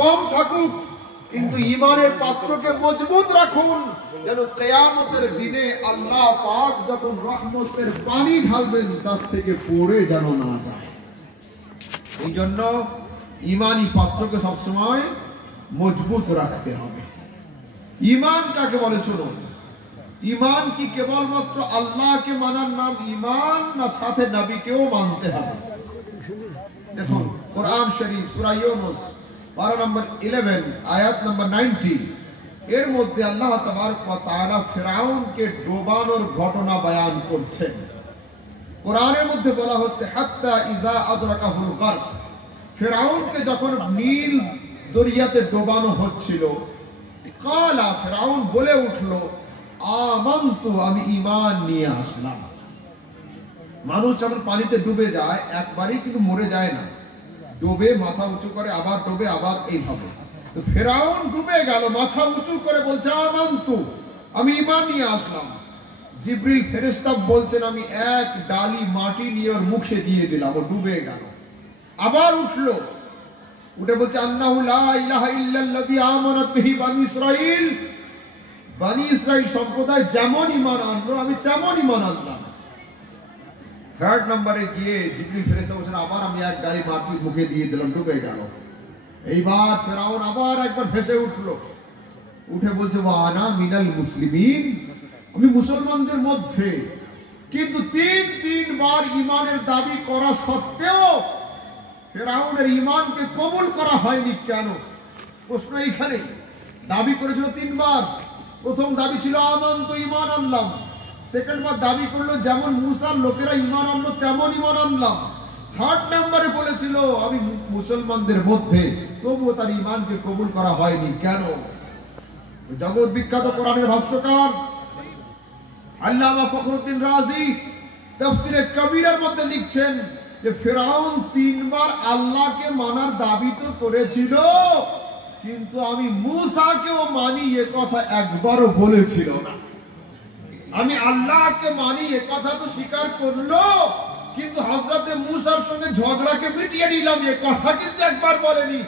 কম থাকুক, কিন্তু ঈমানের পাত্রকে মজবুত রাখুন, যেন কিয়ামতের দিনে আল্লাহ পাক যখন রহমতের পানি ঢালবেন তার থেকে পড়ে যেন না যায়। এই জন্য ঈমানি পাত্রকে সবসময় মজবুত রাখতে হবে। ঈমান কাকে বলে শুনুন। ঈমান কি কেবলমাত্র আল্লাহকে মানার নাম ঈমান, না সাথে নবীকেও মানতে হবে? দেখুন কোরআন শরীফ সূরা ইউনূস পারা নম্বর 11 আয়াত নম্বর 90 এর মধ্যে আল্লাহ তাবারক ওয়া তাআলা ফিরআউনকে ডোবানোর ঘটনা বয়ান করছেন। কোরআনের মধ্যে বলা হচ্ছে হাত্তা ইযা আদরাকাহুল গারক, ফিরআউনকে যখন নীল দরিয়াতে ডোবানো হচ্ছিল, কালা ফিরআউন বলে উঠল আমানতু, আমি ঈমান নিয়ে আসলাম। মানুষ যখন পানিতে ডুবে যায় একবারই কিন্তু মরে যায় না, ডুবে মাথা উঁচু করে আবার ডুবে আবার এইভাবে। তো ফিরআউন ডুবে গেল, মাথা উঁচু করে বলছে আমানতু, আমি ঈমান নিয়ে আসলাম। জিবরিল ফেরেশতা বলছেন আমি এক ডালি মাটি নিয়ে ওর মুখে দিয়ে দিলাম, ও ডুবে গেল। আবার উঠলো, উঠে বলছে আন্নাহু লা ইলাহা ইল্লাল্লাযী আমানাত বিহি বানী ইসরাঈল, বানী ইসরাঈল সম্প্রদায় যেমন ঈমান আনলো আমি তেমন ঈমান আনলাম। থার্ড নম্বরে গিয়ে জিবরিল ফেরেশতা বলছেন আবার আমি এক ডালি মাটি মুখে দিয়ে দিলাম, ডুবে গেল। এইবার ফিরআউন আবার একবার ভেসে উঠলো, উঠে বলছে ওয়া আনা মিনাল মুসলিমিন, আমি মুসলমানদের মধ্যে। কিন্তু তিনবার ঈমানের দাবি করা সত্ত্বেও ফিরআউনের ঈমানকে কবুল করা হয়নি কেন? প্রশ্ন এইখানে। দাবি করেছিল তিনবার। প্রথম দাবি ছিল আমানতু, ঈমান আনলাম। সেকেন্ড বার দাবি করলো যেমন মুসার লোকেরা ঈমান আনলো তেমন ঈমান আনলাম। থার্ড নম্বরে বলেছিল আমি মুসলমানদের মধ্যে, তবুও তার ঈমানকে কবুল করা হয়নি কেন? জগৎ বিখ্যাত কোরআনের ভাষ্যকার আল্লামা ফখরুদ্দিন রাজি তাফসীরে কবীরের মধ্যে লিখছেন যে ফিরআউন তিনবার আল্লাহকে মানার দাবি তো করেছিল, কিন্তু আমি মুসাকেও মানি এ কথা একবারও বলেছিল না। আমি আল্লাহকে মানি এ কথা তো স্বীকার করলো, কিন্তু হযরতে মুসার সঙ্গে ঝগড়াকে মিটিয়ে নিলাম এ কথা কিন্তু একবার বলেনি।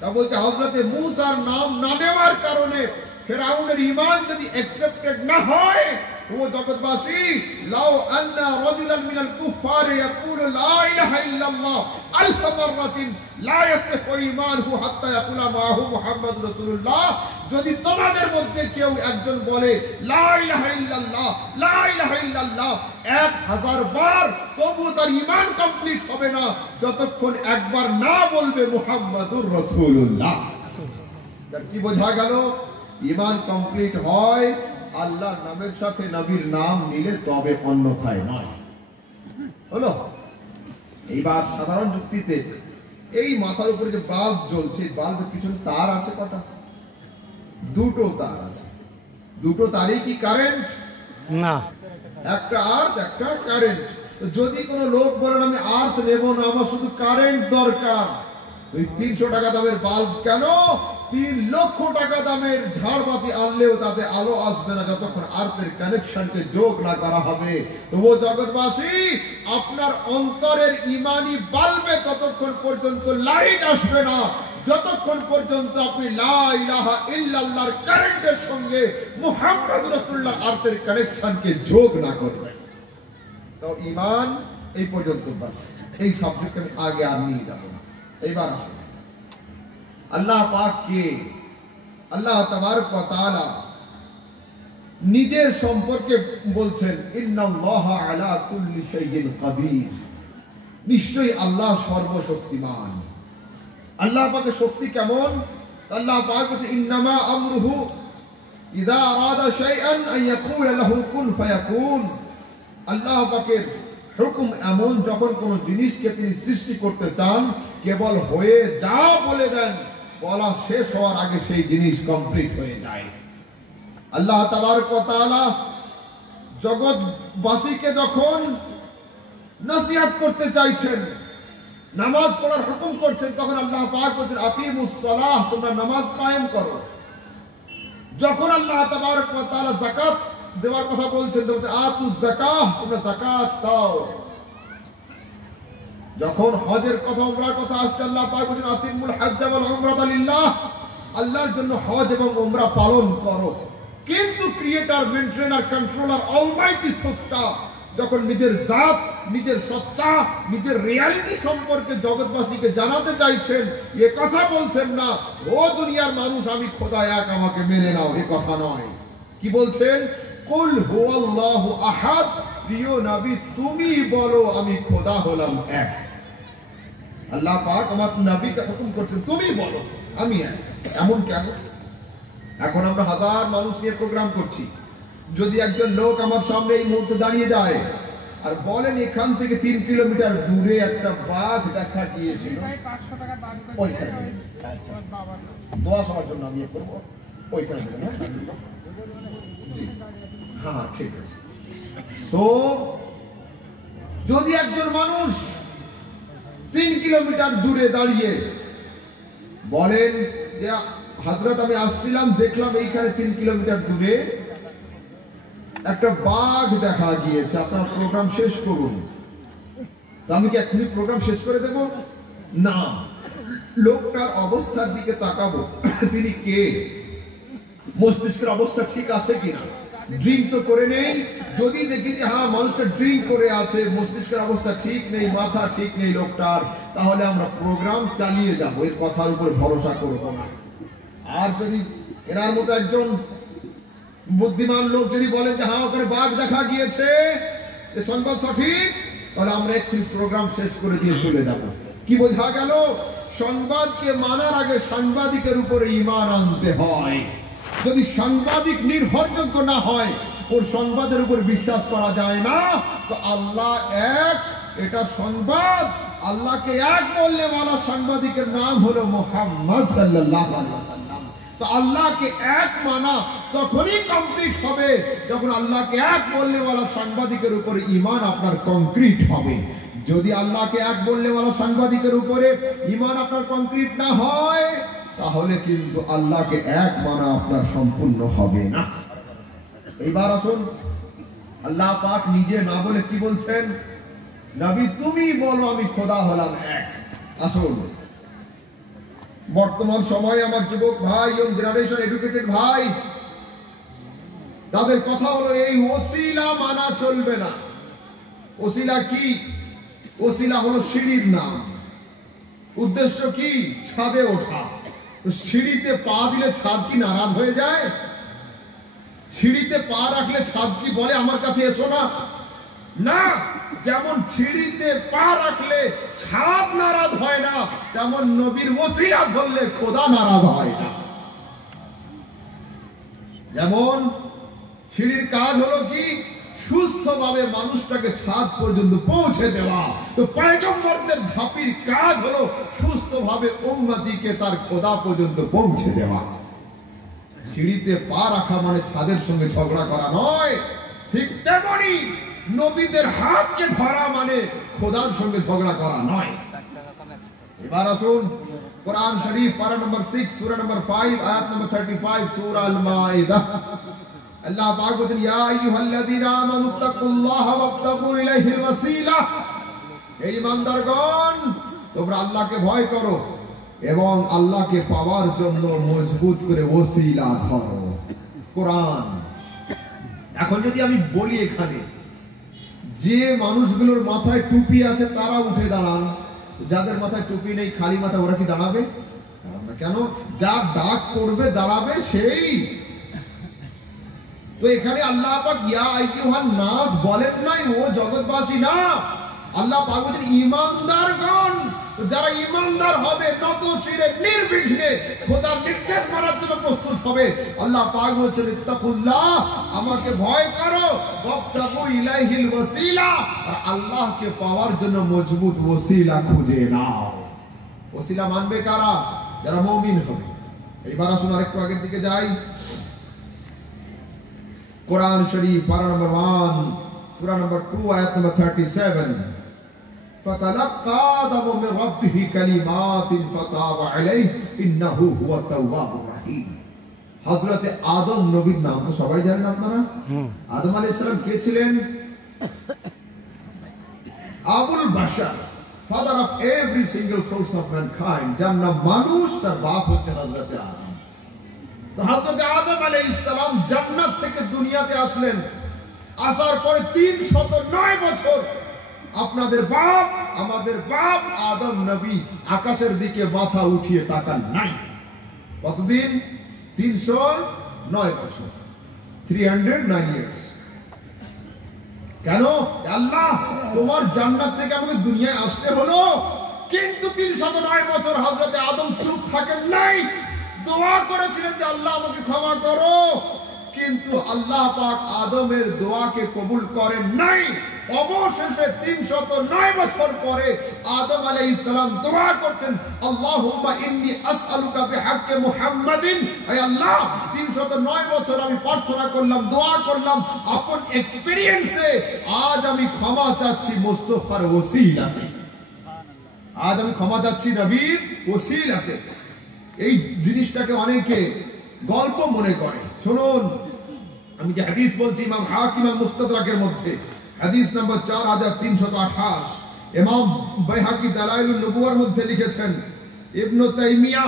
তা বলছে হযরতে মুসার নাম না নেওয়ার কারণে ফিরআউনের ঈমান যদি অ্যাকসেপ্টেড না হয়, ও জগৎবাসী লাউ আন্না রাজুলান মিনাল কুফার ইয়াকুলু লা ইলাহা ইল্লাল্লাহ আলফ মাররাতিন লা ইয়াসিহু ঈমানুহু হাত্তা ইয়াকুলা মাহু মুহাম্মাদুর রাসূলুল্লাহ, যদি তোমাদের মধ্যে কেউ একজন বলে লা ইলাহা ইল্লাল্লাহ লা ইলাহা ইল্লাল্লাহ 1000 বার, তবু তার ঈমান কমপ্লিট হবে না যতক্ষণ একবার না বলবে মুহাম্মাদুর রাসূলুল্লাহ। তার কি বোঝা গেল? ঈমান কমপ্লিট হয় আল্লাহর নামের সাথে নবীর নাম নিলে, তবে অন্যথায় নয়। হলো? এইবার সাধারণ যুক্তিতে এই মাথার উপরে যে বাল্ব জ্বলছে, বাল্বের পিছনে তার আছে কটা? দুটো তার আছে। দুটো তারই কি কারেন্ট? না, একটা আর্থ একটা কারেন্ট। তো যদি কোনো লোক বলেন আমি আর্থ নেব না, আমার শুধু কারেন্ট দরকার, ওই 300 টাকা দামের বাল্ব কেন 3 লক্ষ টাকা দামের ঝাড়বাতি আনলেও তাতে আলো আসবে না যতক্ষণ আর্থের কানেকশনকে যোগ না করা হবে। তো ও জগৎবাসী, আপনার অন্তরের ঈমানি বাল্বে ততক্ষণ পর্যন্ত লাইট আসবে না যতক্ষণ পর্যন্ত আপনি লা ইলাহা ইল্লাল্লাহর কারেন্টের সঙ্গে মুহাম্মদ রাসূলুল্লাহ আর্থের কানেকশনকে যোগ না করবেন। তো ঈমান এই পর্যন্ত, বাস। এই সাবজেক্ট আমি আগে আর নিয়ে যাব না। এইবার আসুন আল্লাহ পাক কে? আল্লাহ তাবারক ওয়া তাআলা নিজের সম্পর্কে বলছেন ইন্নাল্লাহা আলা কুল্লি শাইইন কাদির, নিশ্চয়ই আল্লাহ সর্বশক্তিমান। আল্লাহ পাকের শক্তি কেমন? আল্লাহ পাক বলছেন ইন্নামা আমরুহু ইযা আরাদা শাইআন আন ইয়াকুলা লাহু কুন ফায়াকুন। আল্লাহ পাকের হুকুম এমন, যখন কোন জিনিসকে তিনি সৃষ্টি করতে চান কেবল হয়ে যা বলে দেন, বলা শেষ হওয়ার আগে সেই জিনিস কমপ্লিট হয়ে যায়। আল্লাহ তাবারক ওয়া তাআলা জগৎবাসীকে যখন নসিহত করতে চাইছেন, নামাজ পড়ার হুকুম করছেন, তখন আল্লাহ পাক বলেন আকিমুস সালাহ, তোমরা নামাজ কায়েম করো। যখন আল্লাহ তাবারক ওয়া তাআলা যাকাত দেওয়ার কথা বলছেন, আতুজ যাকাহ, তোমরা যাকাত দাও। যখন হজের কথা উমরার কথা আসছে আল্লাহ পাক বলেন আতিমুল হজ্জ ওয়াল উমরাতা লিল্লাহ, আল্লাহর জন্য হজ এবং উমরা পালন করো। কিন্তু ক্রিয়েটর, মেইনটেইনার, কন্ট্রোলার, অলমাইটি স্রষ্টা যখন নিজের জাত, নিজের সত্তা, নিজের রিয়ালিটি সম্পর্কে জগৎবাসীকে জানাতে চাইছেন, এ কথা বলছেন না ও দুনিয়ার মানুষ আমি খোদা এক, আমাকে মেনে নাও, এ কথা নয়। কি বলছেন? কুল হুয়াল্লাহু আহাদ, প্রিয় নবী তুমি বলো আমি খোদা হলাম এক। আল্লাহ পাক আমার নবীকে হুকুম করছেন তুমি বলো আমি এক। এমন কেন? এখন আমরা হাজার মানুষ নিয়ে প্রোগ্রাম করছি, যদি একজন লোক আমার সামনে এই মুহূর্তে দাঁড়িয়ে যায় আর বলেন এখান থেকে 3 কিলোমিটার দূরে একটা বাঘ দেখা গিয়েছিল, দোয়া সবার জন্য আমি করবো ওইখানে, হ্যাঁ ঠিক আছে। তো যদি একজন মানুষ 3 কিলোমিটার দূরে দাঁড়িয়ে বলেন যে হযরত আমি আসছিলাম, দেখলাম এইখানে 3 কিলোমিটার দূরে একটা বাঘ দেখা গিয়েছে, আপনার প্রোগ্রাম শেষ করুন। তো আমি কি এখনই প্রোগ্রাম শেষ করে দেব? না, লোকটার অবস্থার দিকে তাকাবো, তিনি কে, মস্তিষ্কের অবস্থা ঠিক আছে কিনা, ড্রিঙ্ক তো করে নেই। যদি দেখি যে হ্যাঁ মানুষটা ড্রিঙ্ক করে আছে, মস্তিষ্কের অবস্থা ঠিক নেই, মাথা ঠিক নেই লোকটার, তাহলে আমরা প্রোগ্রাম চালিয়ে যাবো, এর কথার উপর ভরসা করবো না। আর যদি এনার মতো একজন বুদ্ধিমান লোক যদি বলেন যে হ্যাঁ ওখানে বাঘ দেখা গিয়েছে, সংবাদ সঠিক, তাহলে আমরা একটু প্রোগ্রাম শেষ করে দিয়ে চলে যাব। কি বোঝা গেল? সংবাদকে মানার আগে সাংবাদিকের উপরে ঈমান আনতে হয়। যদি সাংবাদিক নির্ভরযোগ্য না হয়, ওর সংবাদের উপর বিশ্বাস করা যায় না। তো আল্লাহ এক, এটা সংবাদ। আল্লাহকে এক বললে ওয়ালা সাংবাদিকের নাম হলো মুহাম্মদ সাল্লাল্লাহু আলাইহি ওয়াসাল্লাম। তো আল্লাহকে এক মানা তখনই কমপ্লিট হবে যখন আল্লাহকে এক বললে ওয়ালা সাংবাদিকের উপরে ঈমান আপনার কংক্রিট হবে। যদি আল্লাহকে এক বললে ওয়ালা সাংবাদিকের উপরে ঈমান আপনার কংক্রিট না হয়, তাহলে কিন্তু আল্লাহকে এক মানা আপনার সম্পূর্ণ হবে না। এইবার আসুন, আল্লাহ পাক নিজে না বলে কি বলছেন? নবী তুমি বলো আমি খোদা হলাম এক। আসুন, বর্তমান সময়ে আমার যুবক ভাই, ইয়ং জেনারেশন, এডুকেটেড ভাই, তাদের কথা হলো এই ওসিলা মানা চলবে না। ওসিলা কি? ওসিলা হলো সিঁড়ির নাম। উদ্দেশ্য কি? ছাদে ওঠা। সিঁড়িতে পা দিলে ছাদ কি নারাজ হয়ে যায়? সিঁড়িতে পা রাখলে ছাদ কি বলে আমার কাছে এসো না? না, যেমন সিঁড়িতে পা রাখলে ছাদ নারাজ হয় না, তেমন নবীর ওসিলা ধরলে খোদা নারাজ হয় না। যেমন সিঁড়ির কাজ হলো কি? সুস্থভাবে মানুষটাকে ছাদ পর্যন্ত পৌঁছে দেওয়া। তো পয়গম্বরদের ধাপির কাজ হলো সুস্থভাবে উম্মতিকে তার খোদা পর্যন্ত পৌঁছে দেওয়া। সিঁড়িতে পা রাখা মানে ছাদের সঙ্গে ঝগড়া করা নয়। ঠিক তেমনি নবীদের হাতকে ধরা মানে খোদার সঙ্গে ঝগড়া করা নয়। এবার আসুন, কোরআন শরীফ পারা নম্বর 6 সূরা নম্বর 5 আয়াত নম্বর 35 সূরা আল মাইদা। আল্লাহ পাক বলেন ইয়া আইয়ুহাল্লাযীনা আমানু তাকুল্লাহা ওয়াবতাগু ইলাইহিল ওয়াসিলা। এই ঈমানদারগণ, তোমরা আল্লাহকে ভয় করো এবং আল্লাহকে পাওয়ার জন্য মজবুত করে ওসিলা ধরো। কোরআন। এখন যদি আমি বলি এখানে যে মানুষগুলোর মাথায় টুপি আছে তারা উঠে দাঁড়ান, যাদের মাথায় টুপি নেই খালি মাথা, ওরা কি দাঁড়াবে? কেন? যা ডাক করবে দাঁড়াবে সেই। তো এখানে আল্লাহ পাক ইয়া আইয়ুহান নাস বলেন নাই ও জগৎবাসী না, আল্লাহ পাক বলেন ঈমানদারগণ। যারা ঈমানদার হবে, নত শিরে নির্বিঘ্নে খোদার নির্দেশ মানার জন্য প্রস্তুত হবে, আল্লাহ পাক বলেন ইত্তাকুল্লাহ, আমাকে ভয় করো, ওয়াবতাগু ইলাইহিল ওয়াসিলা, আর আল্লাহকে পাওয়ার জন্য মজবুত ওসিলা খুঁজে নাও। ওসিলা মানবে কারা? যারা মুমিন হবে। এইবার আসুন আরেকটু আগের দিকে যাই। কোরআন শরীফ পারা নম্বর 1 সূরা নম্বর 2 আয়াত নম্বর 37। ফাতালাক্কা আদামু মির রাব্বিহি কালিমাতিন ফাতাবা আলাইহি ইন্নাহু হুয়াত তাওয়াবুর রহিম। হযরতে আদম নবীর নাম তো সবাই জানেন আপনারা। আদম আলাইহিস সালাম কে ছিলেন? Abul Bashar, father of every single source of mankind, যার নাম মানুষ, তার বাপ হচ্ছে হযরতে আদম। তো হযরতে আদম আলাইহিস সালাম জান্নাত থেকে দুনিয়াতে আসলেন। আসার পরে 309 বছর আপনাদের বাপ, আমাদের বাপ আদম নবী আকাশের দিকে মাথা উঠিয়ে তাকান নাই। কতদিন? 309 বছর, 309 ইয়ার্স। কেন? আল্লাহ, তোমার জান্নাত থেকে আমাকে দুনিয়ায় আসতে হলো, কিন্তু 309 বছর হযরতে আদম চুপ থাকেন নাই, দোয়া করেছিলেন যে আল্লাহ আমাকে ক্ষমা করো। কিন্তু আল্লাহ পাক আদমের দোয়াকে কবুল করেন নাই। অবশেষে 309 বছর পরে আদম আলাইহিস সালাম দোয়া করছেন, আল্লাহুম্মা ইন্নী আসআলুকা বিহাক্কি মুহাম্মাদিন, হে আল্লাহ 309 বছর আমি প্রার্থনা করলাম, দোয়া করলাম, আপন এক্সপেরিয়েন্সে আজ আমি ক্ষমা চাচ্ছি মুস্তাফার ওসিলাতে। আজ আমি ক্ষমা চাচ্ছি নবীর ওসিলাতে। এই জিনিসটাকে অনেকে গল্প মনে করে। শুনুন, আমি যে হাদিস বলছি ইমাম হাকিম আল মুস্তাদরাকের মধ্যে হাদিস নাম্বার 4328, ইমাম বাইহাকি দালাইলুন নবুওয়ার মধ্যে লিখেছেন, ইবনে তাইমিয়া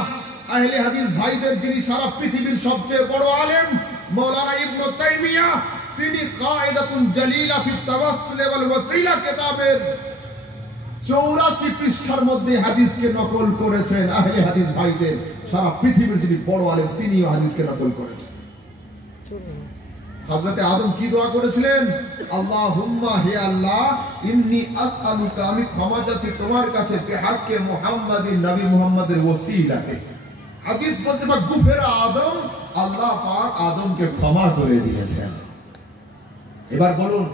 আহলে হাদিস ভাইদের যিনি সারা পৃথিবীর সবচেয়ে বড় আলেম মাওলানা ইবনে তাইমিয়া, তিনি কায়দাতুন জালিলা ফি তাওয়াসসুল ওয়াল ওয়াসিলা কিতাবের 84 পৃষ্ঠার মধ্যে হাদিসকে নকল করেছেন। আহলে হাদিস ভাইদের সারা পৃথিবীর যিনি বড় আলেম, তিনিও হাদিসকে নকল করেছেন। হযরতে আদম কি দোয়া করেছিলেন? আল্লাহুম্মা, হে আল্লাহ, ইন্নী আসআলুকা, আমি ক্ষমা চাচ্ছি তোমার কাছে, বিহাক্কি মুহাম্মাদিন, নবী মুহাম্মাদের ওসিলাতে। হাদিস বলছে গুফেরা আদম, আল্লাহ পাক আদমকে ক্ষমা করে দিয়েছেন। এবার বলুন,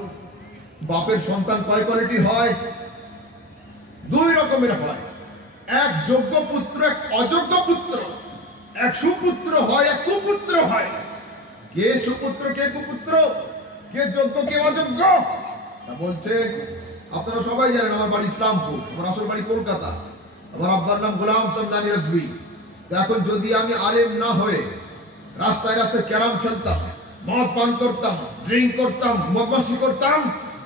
বাপের সন্তান কয় কোয়ালিটির হয়? 2 রকমের হয়। এক যোগ্য পুত্র, এক অযোগ্য পুত্র। এক সুপুত্র হয়, এক কুপুত্র হয়। কে সুপুত্র, কে কুপুত্র, কে যোগ্য, কে অযোগ্য? বলছে আপনারা সবাই জানেন, আমার বাড়ি ইসলামপুর, আমার আসল বাড়ি কলকাতা, আমার আব্বার নাম গোলাম সামদানি রাজবি। তো এখন যদি আমি আলেম না হয়ে রাস্তায় রাস্তায় ক্যারাম খেলতাম, মদ পান করতাম, ড্রিঙ্ক করতাম, বদমাশি করতাম,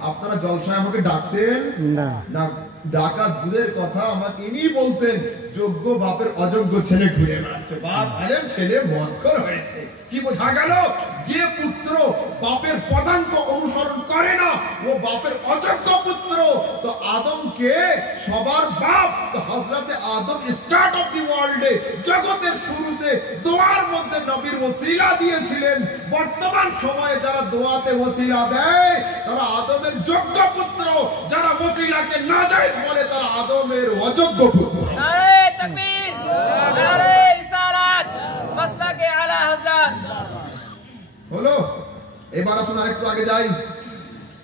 আপনারা জলসায় আমাকে ডাকতেন না। ডাকা দূরের কথা, আমাকে ইনি বলতেন যোগ্য বাপের অযোগ্য ছেলে ঘুরে বেড়াচ্ছে, বাপ আলেম, ছেলে মদখোর হয়েছে। কি বোঝা গেল? যে পুত্র বাপের পদাঙ্ক অনুসরণ করে না, ও বাপের অযোগ্য পুত্র। তো আদমকে সবার বাপ, তো হযরতে আদম স্টার্ট অফ দি ওয়ার্ল্ডে, জগতের শুরুতে দোয়ার মধ্যে নবীর ওসিলা দিয়েছিলেন। বর্তমান সময়ে যারা দোয়াতে ওসিলা দেয় তারা আদমের যোগ্য পুত্র, যারা ওসিলাকে নাজায়েজ বলে তারা আদমের অযোগ্য পুত্র। নারে তাকবীর, নারে রিসালাত, মাসলাকে আলা হযরত। হলো? এবার আসুন আরেকটু আগে যাই।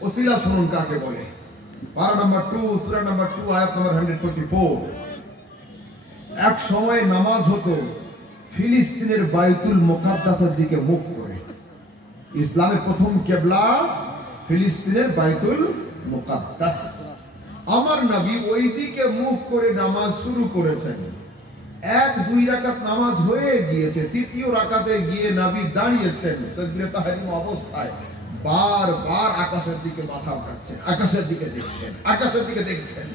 ওসিলা শুনুন কাকে বলে। পারা নাম্বার 2, সূরা নাম্বার 2, আয়াত নাম্বার 124। এক সময় নামাজ হতো ফিলিস্তিনের বাইতুল মুকাদ্দাসের দিকে মুখ করে। ইসলামের প্রথম কিবলা ফিলিস্তিনের বাইতুল মুকাদ্দাস। আমার নবী ওই দিকে মুখ করে নামাজ শুরু করেছেন। 1-2 রাকাত নামাজ হয়ে গিয়েছে, তৃতীয় রাকাতে গিয়ে নবী দাঁড়িয়েছেন তাকবীরে তাহরিম অবস্থায়। বারবার আকাশের দিকে মাথা উঠাচ্ছেন, আকাশের দিকে দেখছেন, আকাশের দিকে দেখছেন।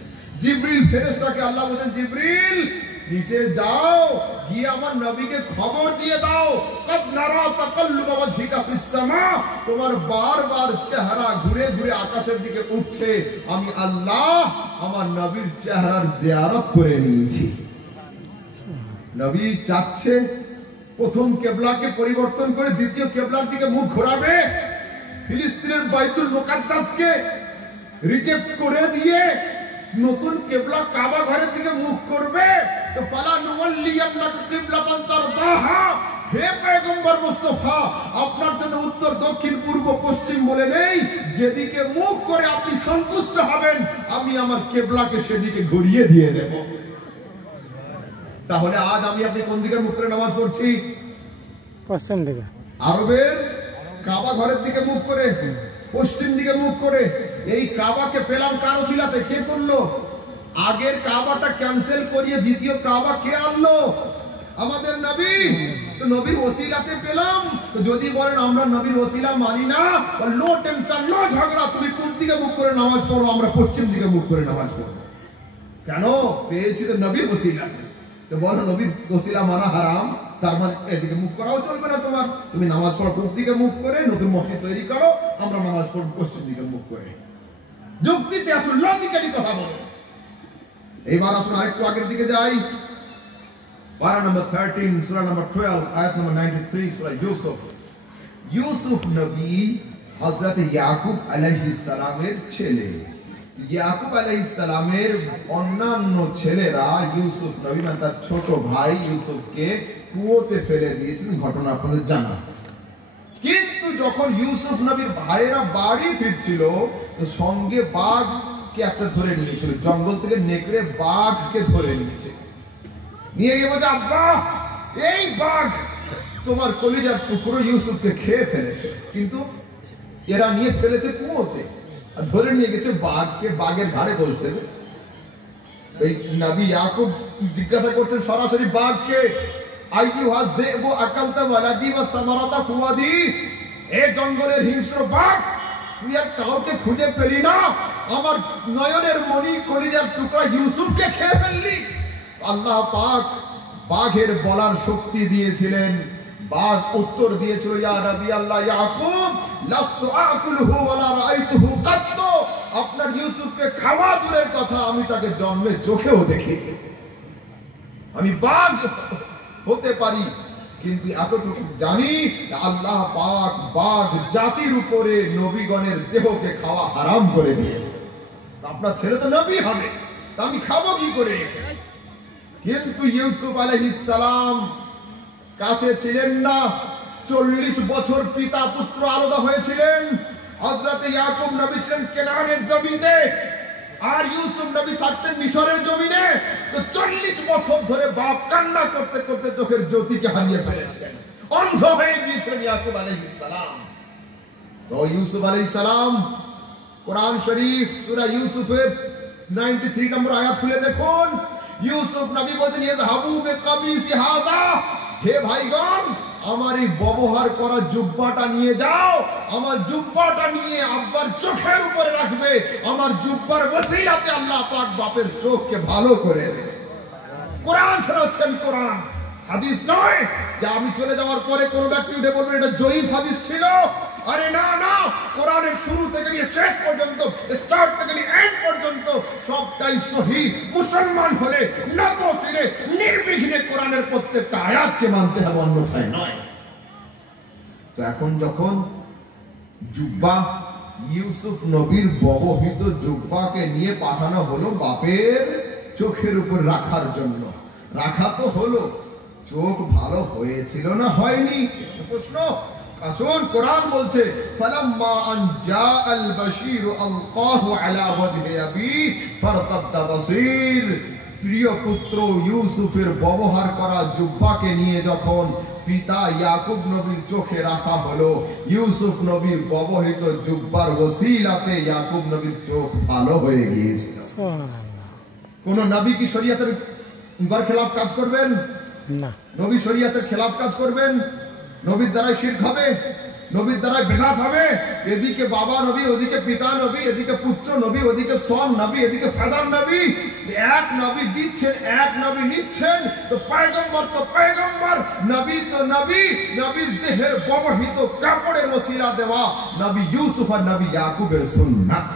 জিবরিল ফেরেশতাকে আল্লাহ বলেন, জিবরিল নিচে যাও, গিয়ে আমার নবীকে খবর দিয়ে দাও, কদ নারা তাকাল্লুবা ওয়াজহিকা ফিস সামা, তোমার বারবার চেহারা ঘুরে ঘুরে আকাশের দিকে উঠছে, আমি আল্লাহ আমার নবীর চেহারার জিয়ারত করে নিয়েছি। নবী চাচ্ছে প্রথম কিবলাকে পরিবর্তন করে দ্বিতীয় কিবলার দিকে মুখ ঘোরাবে, ফিলিস্তিনের বাইতুল মুকাদ্দাসকে রিজেক্ট করে দিয়ে নতুন কিবলা কাবা ঘরের দিকে মুখ করবে। তো ফালা নুওয়াল্লিয়ান্নাকা কিবলাতান তারদাহা, হে পয়গম্বর মুস্তাফা, আপনার জন্য উত্তর, দক্ষিণ, পূর্ব, পশ্চিম বলে নেই। যেদিকে মুখ করে আপনি সন্তুষ্ট হবেন, আমি আমার কিবলাকে সেদিকে ঘুরিয়ে দিয়ে দেব। তাহলে আজ আমি আপনি কোন দিকে মুখ করে নামাজ পড়ছি? পশ্চিম দিকে। আরবের কাবা ঘরের দিকে মুখ করে, পশ্চিম দিকে মুখ করে। এই কাবাকে পেলাম কার ওসিলাতে? কে করলো? আগের কাবাটা ক্যান্সেল করিয়ে দ্বিতীয় কাবা কে আনলো? আমাদের নবী। তো নবীর ওসিলাতে পেলাম। তো যদি বলেন আমরা নবীর ওসিলা মানি না, নো টেনশন, নো ঝগড়া, তুমি কোন দিকে মুখ করে নামাজ পড়ো, আমরা পশ্চিম দিকে মুখ করে নামাজ পড়বো। কেন পেয়েছি তো নবীর ওসিলাতে। তো বলো নবীর ওসিলা মানা হারাম, তার মানে এদিকে মুখ করাও চলবে না তোমার। তুমি নামাজ পড়ো পূর্ব দিকে মুখ করে, নতুন মসজিদ তৈরি করো, আমরা নামাজ পড়ব পশ্চিম দিকে মুখ করে। যুক্তিতে আসলে লজিক্যালি কথা বলো। এইবার আসুন আরেকটু আগের দিকে যাই। পারা নম্বর 13 সূরা নম্বর 12 আয়াত নম্বর 93 সূরা ইউসুফ। ইউসুফ নবী হযরত ইয়াকুব আলাইহিস সালামের ছেলে। ইয়াকুব আলাইহিস সালামের অন্যান্য ছেলেরা ইউসুফ নবী মানে তার ছোট ভাই ইউসুফকে কুয়োতে ফেলে দিয়েছিলেন, ঘটনা আপনাদের জানা। কিন্তু যখন ইউসুফ নবীর ভাইয়েরা বাড়ি ফিরছিল তো সঙ্গে বাঘকে একটা ধরে নিয়েছিল, জঙ্গল থেকে নেকড়ে বাঘকে ধরে নিয়েছে, নিয়ে গিয়ে বলছে আব্বা এই বাঘ তোমার কলিজার টুকরো ইউসুফকে খেয়ে ফেলেছে। কিন্তু এরা নিয়ে ফেলেছে কুয়োতে আর ধরে নিয়ে গেছে বাঘকে, বাঘের ঘাড়ে দোষ দেবে। এই নবী ইয়াকুব জিজ্ঞাসা করছেন সরাসরি বাঘকে, আইয়ুহা যিবু আকালতা ওয়ালাদি ওয়া সামারাতা ফুয়াদি, এ জঙ্গলের হিংস্র বাঘ তুই আর কাউকে খুঁজে পেলি না, আমার নয়নের মণি কলিজার টুকরা ইউসুফকে খেয়ে ফেললি। আল্লাহ পাক বাঘের বলার শক্তি দিয়েছিলেন। বাঘ উত্তর দিয়েছিল ইয়া রাবি আল্লাহ ইয়াকুব লাস্তু আকুলহু ওয়ালা রাআইতুহু কাত্ত, আপনার ইউসুফকে খাওয়া দূরের কথা আমি তাকে জন্মে চোখেও দেখিনি। আমি বাঘ হতে পারি কিন্তু এতটুকু জানি আল্লাহ পাক বাঘ জাতির উপরে নবীগণের দেহকে খাওয়া হারাম করে দিয়েছে। আপনার ছেলে তো নবী হবে, তা আমি খাবো কি করে? কিন্তু ইউসুফ আলাইহিস সালাম কাছে ছিলেন না। 40 বছর পিতা পুত্র আলাদা হয়েছিলেন। হযরত ইয়াকুব নবী ছিলেন কেনানের জমিনে আর ইউসুফ নবী থাকতেন মিশরের জমিনে। তো 40 বছর ধরে বাপ কান্না করতে করতে চোখের জ্যোতিকে হারিয়ে ফেলেছিলেন, অন্ধ হয়ে গিয়েছিলেন ইয়াকুব আলাইহিস সালাম। তো ইউসুফ আলাইহিস সালাম কোরআন শরীফ সূরা ইউসুফের 93 নম্বর আয়াত খুলে দেখুন। ইউসুফ নবী বলেন ইয়াযহাবু বিকামিসি হাযা, হে ভাইগণ আমার এই ব্যবহার করা জুব্বাটা নিয়ে যাও, আমার জুব্বাটা নিয়ে আব্বার চোখের উপরে রাখবে, আমার জুব্বার ওসিলাতে আল্লাহ পাক বাপের চোখকে ভালো করে দেবে। কোরআন শোনাচ্ছেন, কোরআন হাদিস নয় যে আমি চলে যাওয়ার পরে কোন ব্যক্তি উঠে বলবে এটা জয়ীফ হাদিস ছিল। আরে না না, কোরআনের শুরু থেকে নিয়ে শেষ পর্যন্ত, স্টার্ট থেকে নিয়ে এন্ড পর্যন্ত সবটাই সহি। মুসলমান হলে নত ফিরে নির্বিঘ্নে কোরআনের প্রত্যেকটা আয়াতকে মানতে হবে, অন্যথায় নয়। তো এখন যখন জুব্বা ইউসুফ নবীর ব্যবহৃত জুব্বাকে নিয়ে পাঠানো হলো বাপের চোখের উপর রাখার জন্য, রাখা তো হলো, চোখ ভালো হয়েছিল না হয়নি প্রশ্ন। আসুন কোরআন বলছে ফালাম্মা আন জাআল বাশীর আলকাহু আলা ওয়াজহি আবি ফারতাদ্দা বাসীর, প্রিয় পুত্র ইউসুফের ব্যবহার করা জুব্বাকে নিয়ে যখন পিতা ইয়াকুব নবীর চোখে রাখা হলো, ইউসুফ নবীর ব্যবহৃত জুব্বার ওসিলাতে ইয়াকুব নবীর চোখ ভালো হয়ে গিয়েছিল। কোন নবী কি শরীয়তের খেলাফ কাজ করবেন? না। নবী শরীয়তের খেলাফ কাজ করবেন? নবীর দ্বারা শিরক হবে, নবীর দ্বারা বিদআত হবে। এদিকে বাবা নবী, ওদিকে পিতা নবী, এদিকে পুত্র নবী, ওদিকে সন নবী, এদিকে ফাদার নবী। এক নবী দিচ্ছেন, এক নবী নিচ্ছেন। তো পয়গম্বর তো পয়গম্বর, নবী তো নবী। নবীর দেহের ব্যবহৃত কাপড়ের ওসিলা দেওয়া নবী ইউসুফ আর নবী ইয়াকুবের সুন্নাত।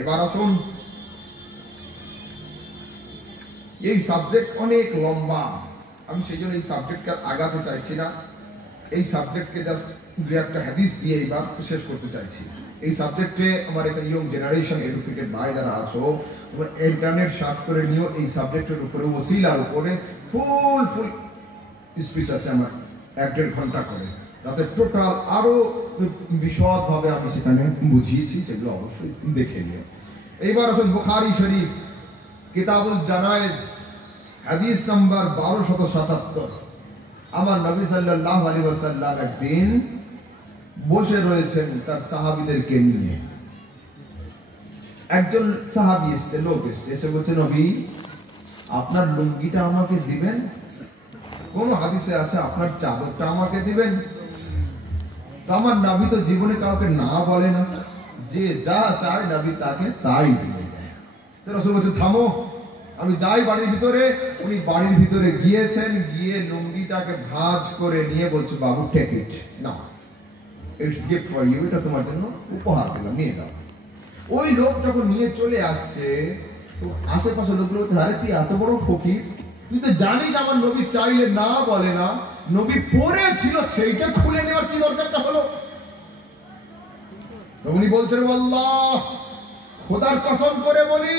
এবার আসুন, এই সাবজেক্ট অনেক লম্বা, আমি সেই জন্য এই সাবজেক্টকে আগাতে চাইছি না। এই সাবজেক্টকে জাস্ট দু একটা হাদিস দিয়ে এইবার শেষ করতে চাইছি। এই সাবজেক্টে আমার এখানে ইয়ং জেনারেশন এডুকেটেড ভাই যারা আছো, তোমরা ইন্টারনেট সার্চ করে নিও। এই সাবজেক্টের উপরে ওসিলার উপরে ফুল স্পিচ আছে আমার 1-1.5 ঘন্টা করে, তাতে টোটাল আরো বিশদভাবে আমি সেখানে বুঝিয়েছি, সেগুলো অবশ্যই দেখে নিও। এইবার আসুন বুখারী শরীফ কিতাবুল জানায়েজ হাদিস নাম্বার 1277। আমার নবী সাল্লাল্লাহু আলাইহি ওয়াসাল্লাম একদিন বসে রয়েছেন তার সাহাবীদেরকে নিয়ে। একজন সাহাবী এসে, লোক এসে বলছে নবী আপনার লুঙ্গিটা আমাকে দিবেন? কোন হাদিসে আছে আপনার চাদরটা আমাকে দিবেন? তো আমার নবী তো জীবনে কাউকে না বলে না, যে যা চায় নবী তাকে তাই দিয়ে দেয়। রাসূল বলছেন থামো, আমি যাই বাড়ির ভিতরে। উনি বাড়ির ভিতরে গিয়েছেন, গিয়ে লুঙ্গিটাকে ভাঁজ করে নিয়ে বলছে, বাবু take it now, it's gift for you, এটা তোমার জন্য উপহার দিলাম, নিয়ে নাও। ওই লোক যখন নিয়ে চলে আসছে, তো আশেপাশে লোকগুলো বলছে, আরে তুই এত বড় ফকির, তুই তো জানিস আমার নবী চাইলে না বলে না, নবী পড়েছিল সেইটা খুলে নেওয়ার কি দরকারটা হলো? তো উনি বলছেন, আল্লাহ খোদার কসম করে বলি,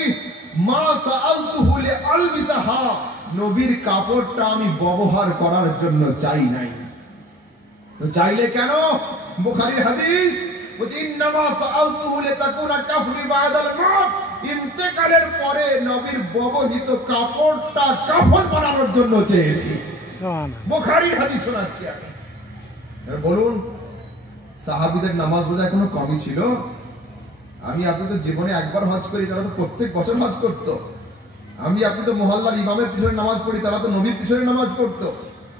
মা সাআলতুহু লিআলবিসাহা, নবীর কাপড়টা আমি ব্যবহার করার জন্য চাই নাই। তো চাইলে কেন? বুখারীর হাদিস বলছে, ইন্নামা সাআলতুহু লিতাকুনা কাফনি বাদাল মাউত, ইন্তেকালের পরে নবীর ব্যবহৃত কাপড়টা কাফন বানানোর জন্য চেয়েছি। বুখারীর হাদিস শোনাচ্ছি আমি। বলুন, সাহাবীদের নামাজ রোজা কোনো কমই ছিল? আমি আপনি তো জীবনে একবার হজ করি, তারা তো প্রত্যেক বছর হজ করতো। আমি আপনি তো মহল্লার ইমামের পিছনে নামাজ পড়ি, তারা তো নবীর পিছনে নামাজ পড়তো।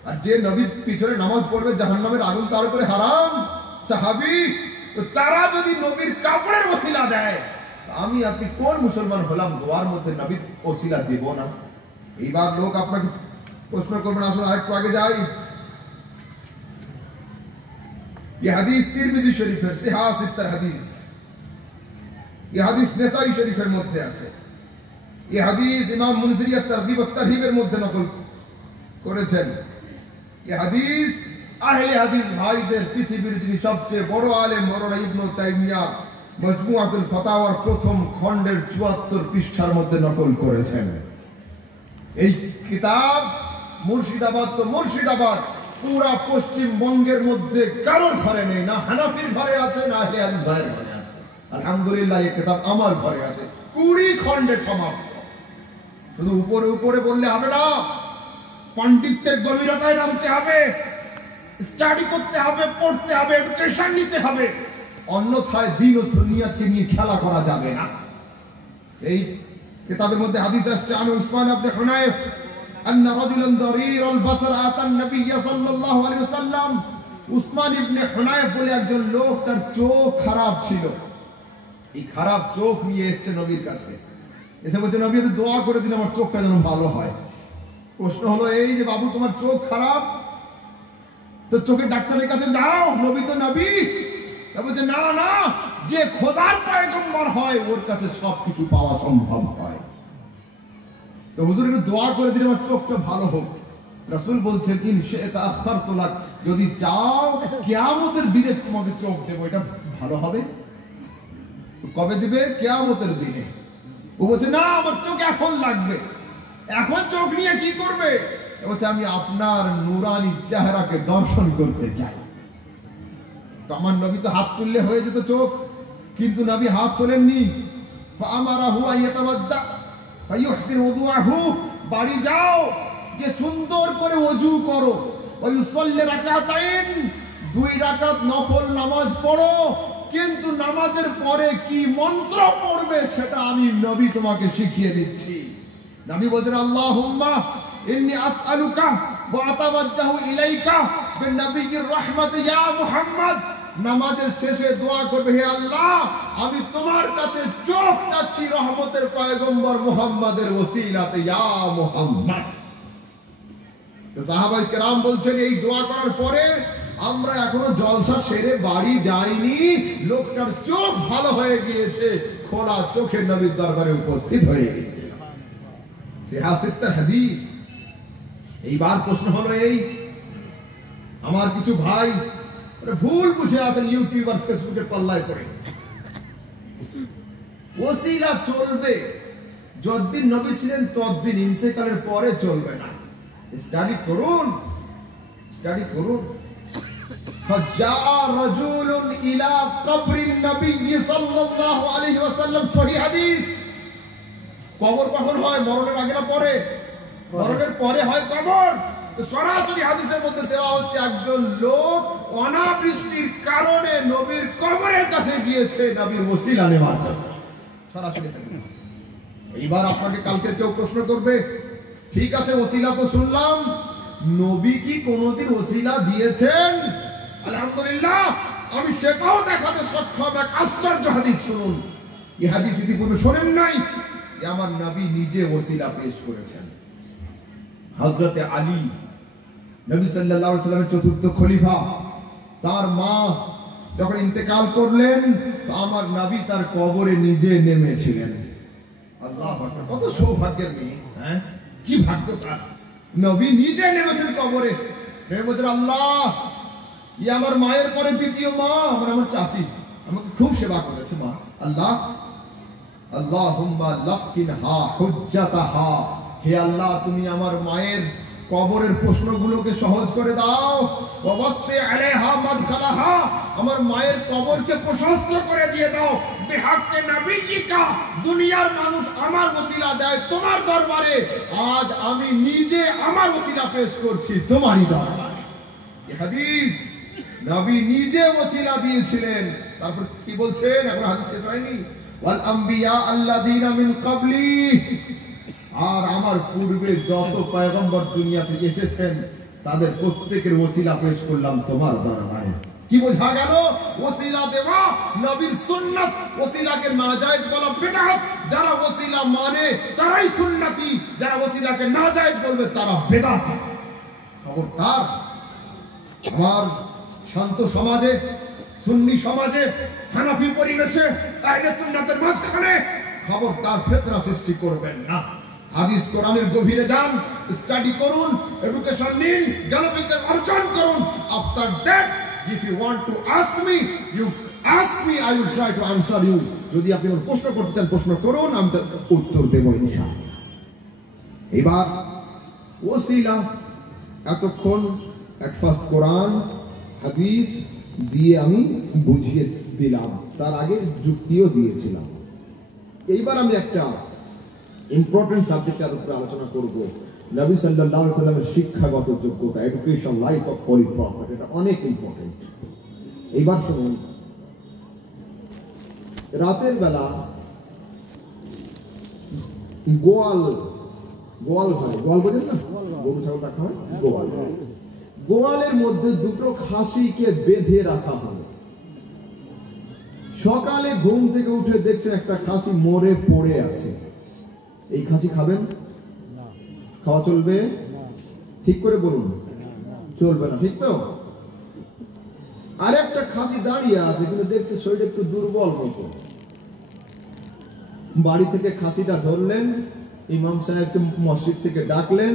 আর যে নবীর পিছনে নামাজ পড়বে জাহান্নামের আগুন তার উপরে হারাম। সাহাবী, তো তারা যদি নবীর কাপড়ের ওসিলা দেয়, আমি আপনি কোন মুসলমান হলাম দোয়ার মধ্যে নবীর ওসিলা দেব না? এইবার লোক আপনাকে প্রশ্ন করবেন, আসলে আরেকটু আগে যাই। ये हदीस तिरमिजी शरीफের সিহা সিত্তার হাদিস, এই হাদিস নেসাই শরীফের মধ্যে আছে। এই হাদিস ইমাম মুনজিরি তারগিব ওয়া তারহিবের মধ্যে নকল করেছেন। এই হাদিস আহলে হাদিস ভাইদের পৃথিবীর যিনি সবচেয়ে বড় আলেম মাওলানা ইবনে তাইমিয়া মজমুআতুল ফাতাওয়ার প্রথম খণ্ডের ৭৪ পৃষ্ঠার মধ্যে নকল করেছেন। এই কিতাব মুর্শিদাবাদ তো মুর্শিদাবাদ, পুরা পশ্চিমবঙ্গের মধ্যে কারোর ঘরে নেই, না হানাফির ঘরে আছে, না আহলে হাদিস ভাইয়ের ঘরে আছে। আলহামদুলিল্লাহ এই কিতাব আমার ঘরে আছে, 20 খণ্ডে সমাপ্ত। শুধু উপরে উপরে বললে হবে না, পণ্ডিতের গভীরতায় নামতে হবে, স্টাডি করতে হবে, পড়তে হবে, এডুকেশন নিতে হবে, অন্যথায় দ্বীন ও সুন্নিয়তকে নিয়ে খেলা করা যাবে না। এই কিতাবের মধ্যে হাদিস আসছে, আন উসমান ইবনে হুনাইফ আন্না রাজুলান দারীরাল বাসর আতান নবী সাল্লাল্লাহু আলাইহি ওয়াসাল্লাম। উসমান ইবনে হুনাইফ বলে একজন লোক, তার চোখ খারাপ ছিল। এই খারাপ চোখ নিয়ে এসেছে নবীর কাছে, এসে বলছে, নবী একটু দোয়া করে দিন আমার চোখটা যেন ভালো হয়। প্রশ্ন হলো এই যে, বাবু তোমার চোখ খারাপ, তো চোখের ডাক্তারের কাছে যাও, নবী তো নবী। তা বলছে, না না, যে খোদার পয়গম্বর হয় ওর কাছে সবকিছু পাওয়া সম্ভব হয়। তো হুজুর একটু দোয়া করে দিন আমার চোখটা ভালো হোক। রাসূল বলছেন, ইনশাআল্লাহ আখখারতু লাক, যদি চাও কিয়ামতের দিনে তোমাকে চোখ দেব, এটা ভালো হবে। কবে দিবে? কিয়ামতের দিনে। ও বলছে, না আমার চোখ এখন লাগবে। এখন চোখ নিয়ে কি করবে? বলছে, আমি আপনার নূরানি চেহারাকে দর্শন করতে চাই। তো আমার নবী তো হাত তুললে হয়ে যেত চোখ, কিন্তু নবী হাত তোলেননি। ফাআমারাহু আইয়াতাওয়াদ্দা ফায়ুহসিন ওযুআহু, বাড়ি যাও, যে সুন্দর করে ওযু করো, ওয়া ইউসাল্লি রাকাতাইন, 2 রাকাত নফল নামাজ পড়ো, কিন্তু নামাজের পরে কি মন্ত্র পড়বে সেটা আমি নবী তোমাকে শিখিয়ে দিচ্ছি। নবী বলেন, আল্লাহুম্মা ইন্নী আসআলুকা ওয়া আতাওয়াজ্জাহু ইলাইকা বিন্নবিয়্যির রাহমাত ইয়া মুহাম্মদ। নামাজের শেষে দোয়া করবে, হে আল্লাহ আমি তোমার কাছে চোখ চাচ্ছি রহমতের পয়গম্বর মুহাম্মাদের ওসিলাতে, ইয়া মুহাম্মদ। তো সাহাবায়ে কেরাম বলছেন, এই দোয়া করার পরে আমরা এখনো জলসা সেরে বাড়ি যাইনি, লোকটার চোখ ভালো হয়ে গিয়েছে, খোলা চোখে নবীর দরবারে উপস্থিত হয়ে গিয়েছে। সিহা সিত্তার হাদিস। এইবার প্রশ্ন হলো এই, আমার কিছু ভাই ভুল বুঝে আছেন ইউটিউব আর ফেসবুকের পাল্লায় পড়ে। ওসিলা চলবে যতদিন নবী ছিলেন ততদিন, ইন্তেকালের পরে চলবে না। স্টাডি করুন, স্টাডি করুন। فجاء رجل الى قبر النبي صلى الله عليه وسلم, সহিহ হাদিস। কবর কখন হয়? মরণের আগে না পরে? মরণের পরে হয় কবর। তো সরাসরি হাদিসের মধ্যে দেওয়া হচ্ছে, একজন লোক অনাবৃষ্টির কারণে নবীর কবরের কাছে গিয়েছে নবীর ওসিলা নেওয়ার জন্য। সরাসরি হাদিস। এইবার আপনাকে কালকে কেউ প্রশ্ন করবে, ঠিক আছে ওসিলা তো শুনলাম, নবী কি কোনদিন ওসিলা দিয়েছেন? আলহামদুলিল্লাহ, আমি সেটাও দেখাতে সক্ষম। এক আশ্চর্য হাদিস শুনুন। এই হাদিস ইতিপূর্বে শোনেন নাই, যে আমার নবী নিজে ওসিলা পেশ করেছেন। হযরতে আলী নবী সাল্লাল্লাহু আলাইহি ওয়াসাল্লামের চতুর্থ খলিফা, তার মা যখন ইন্তেকাল করলেন তো আমার নবী তার কবরে নিজে নেমেছিলেন। আল্লাহু আকবার, কত সৌভাগ্যের মেয়ে, হ্যাঁ কি ভাগ্য তার, নবী নিজে নেমেছেন কবরে, নেমে বলছেন আল্লাহ ই আমার মায়ের পরে দ্বিতীয় মা, আমার চাচি আমাকে খুব সেবা করেছে মা, আল্লাহ আল্লাহুম্মা লাকিনহা হুজ্জাতাহা, হে আল্লাহ তুমি আমার মায়ের কবরের প্রশ্নগুলোকে সহজ করে দাও, ওয়াসি আলাইহা মাদখালাহা, আমার মায়ের কবরকে প্রশস্ত করে দিয়ে দাও, বিহাক্কে নবিয়িকা, দুনিয়ার মানুষ আমার ওসিলা দেয় তোমার দরবারে, আজ আমি নিজে আমার ওসিলা পেশ করছি তোমারই দরবারে। এই হাদিস নবী নিজে ওসিলা দিয়েছিলেন। তারপর কি বলছেন, এখন হাদিস শেষ হয়নি, ওয়াল আম্বিয়া আল্লাযীনা মিন ক্বাবলি, আর আমার পূর্বে যত পয়গম্বর দুনিয়াতে এসেছেন তাদের প্রত্যেকের ওসিলা পেশ করলাম তোমার দরবারে। কি বোঝা গেল, ওসিলা দেওয়া নবীর সুন্নাত, ওসিলাকে নাজায়েজ বলা বিদআত, যারা ওসিলা মানে তারাই সুন্নতি, যারা ওসিলাকে নাজায়েজ বলবে তারা বিদআত। খবরদার আমার শান্ত সমাজে, সুন্নি সমাজে, হানাফি পরিবেশে, আহলে সুন্নাতের মাঝখানে খবরদার ফিতনা সৃষ্টি করবেন না। হাদিস কোরআনের গভীরে যান, স্টাডি করুন, এডুকেশন নিন, জ্ঞানবিজ্ঞান অর্জন করুন। After that if you want to ask me, you ask me, I will try to answer you. যদি আপনি আমার প্রশ্ন করতে চান প্রশ্ন করুন, আমি তার উত্তর দেব ইনশাআল্লাহ। এবার ওসিলা এতক্ষণ এট ফার্স্ট কোরআন হাদিস দিয়ে আমি বুঝিয়ে দিলাম, তার আগে যুক্তিও দিয়েছিলাম। এইবার আমি একটা ইম্পর্টেন্ট সাবজেক্টের উপরে আলোচনা করব, নবী সাল্লাল্লাহু আলাইহি ওয়াসাল্লামের শিক্ষাগত যোগ্যতা, education life of holy prophet, এটা অনেক ইম্পর্টেন্ট। এইবার শুনুন, রাতের বেলা গোয়াল হয়, গোয়াল বোঝেন না, গরু ছাগল রাখা হয়, গোয়ালের মধ্যে দুটো খাসিকে বেঁধে রাখা হয়। সকালে ঘুম থেকে উঠে দেখছেন একটা খাসি মরে পড়ে আছে। এই খাসি খাবেন? খাওয়া চলবে? ঠিক করে বলুন, চলবে না, ঠিক তো? আরেকটা খাসি দাঁড়িয়ে আছে, কিন্তু দেখছে শরীর একটু দুর্বল মতো। বাড়ি থেকে খাসিটা ধরলেন, ইমাম সাহেবকে মসজিদ থেকে ডাকলেন,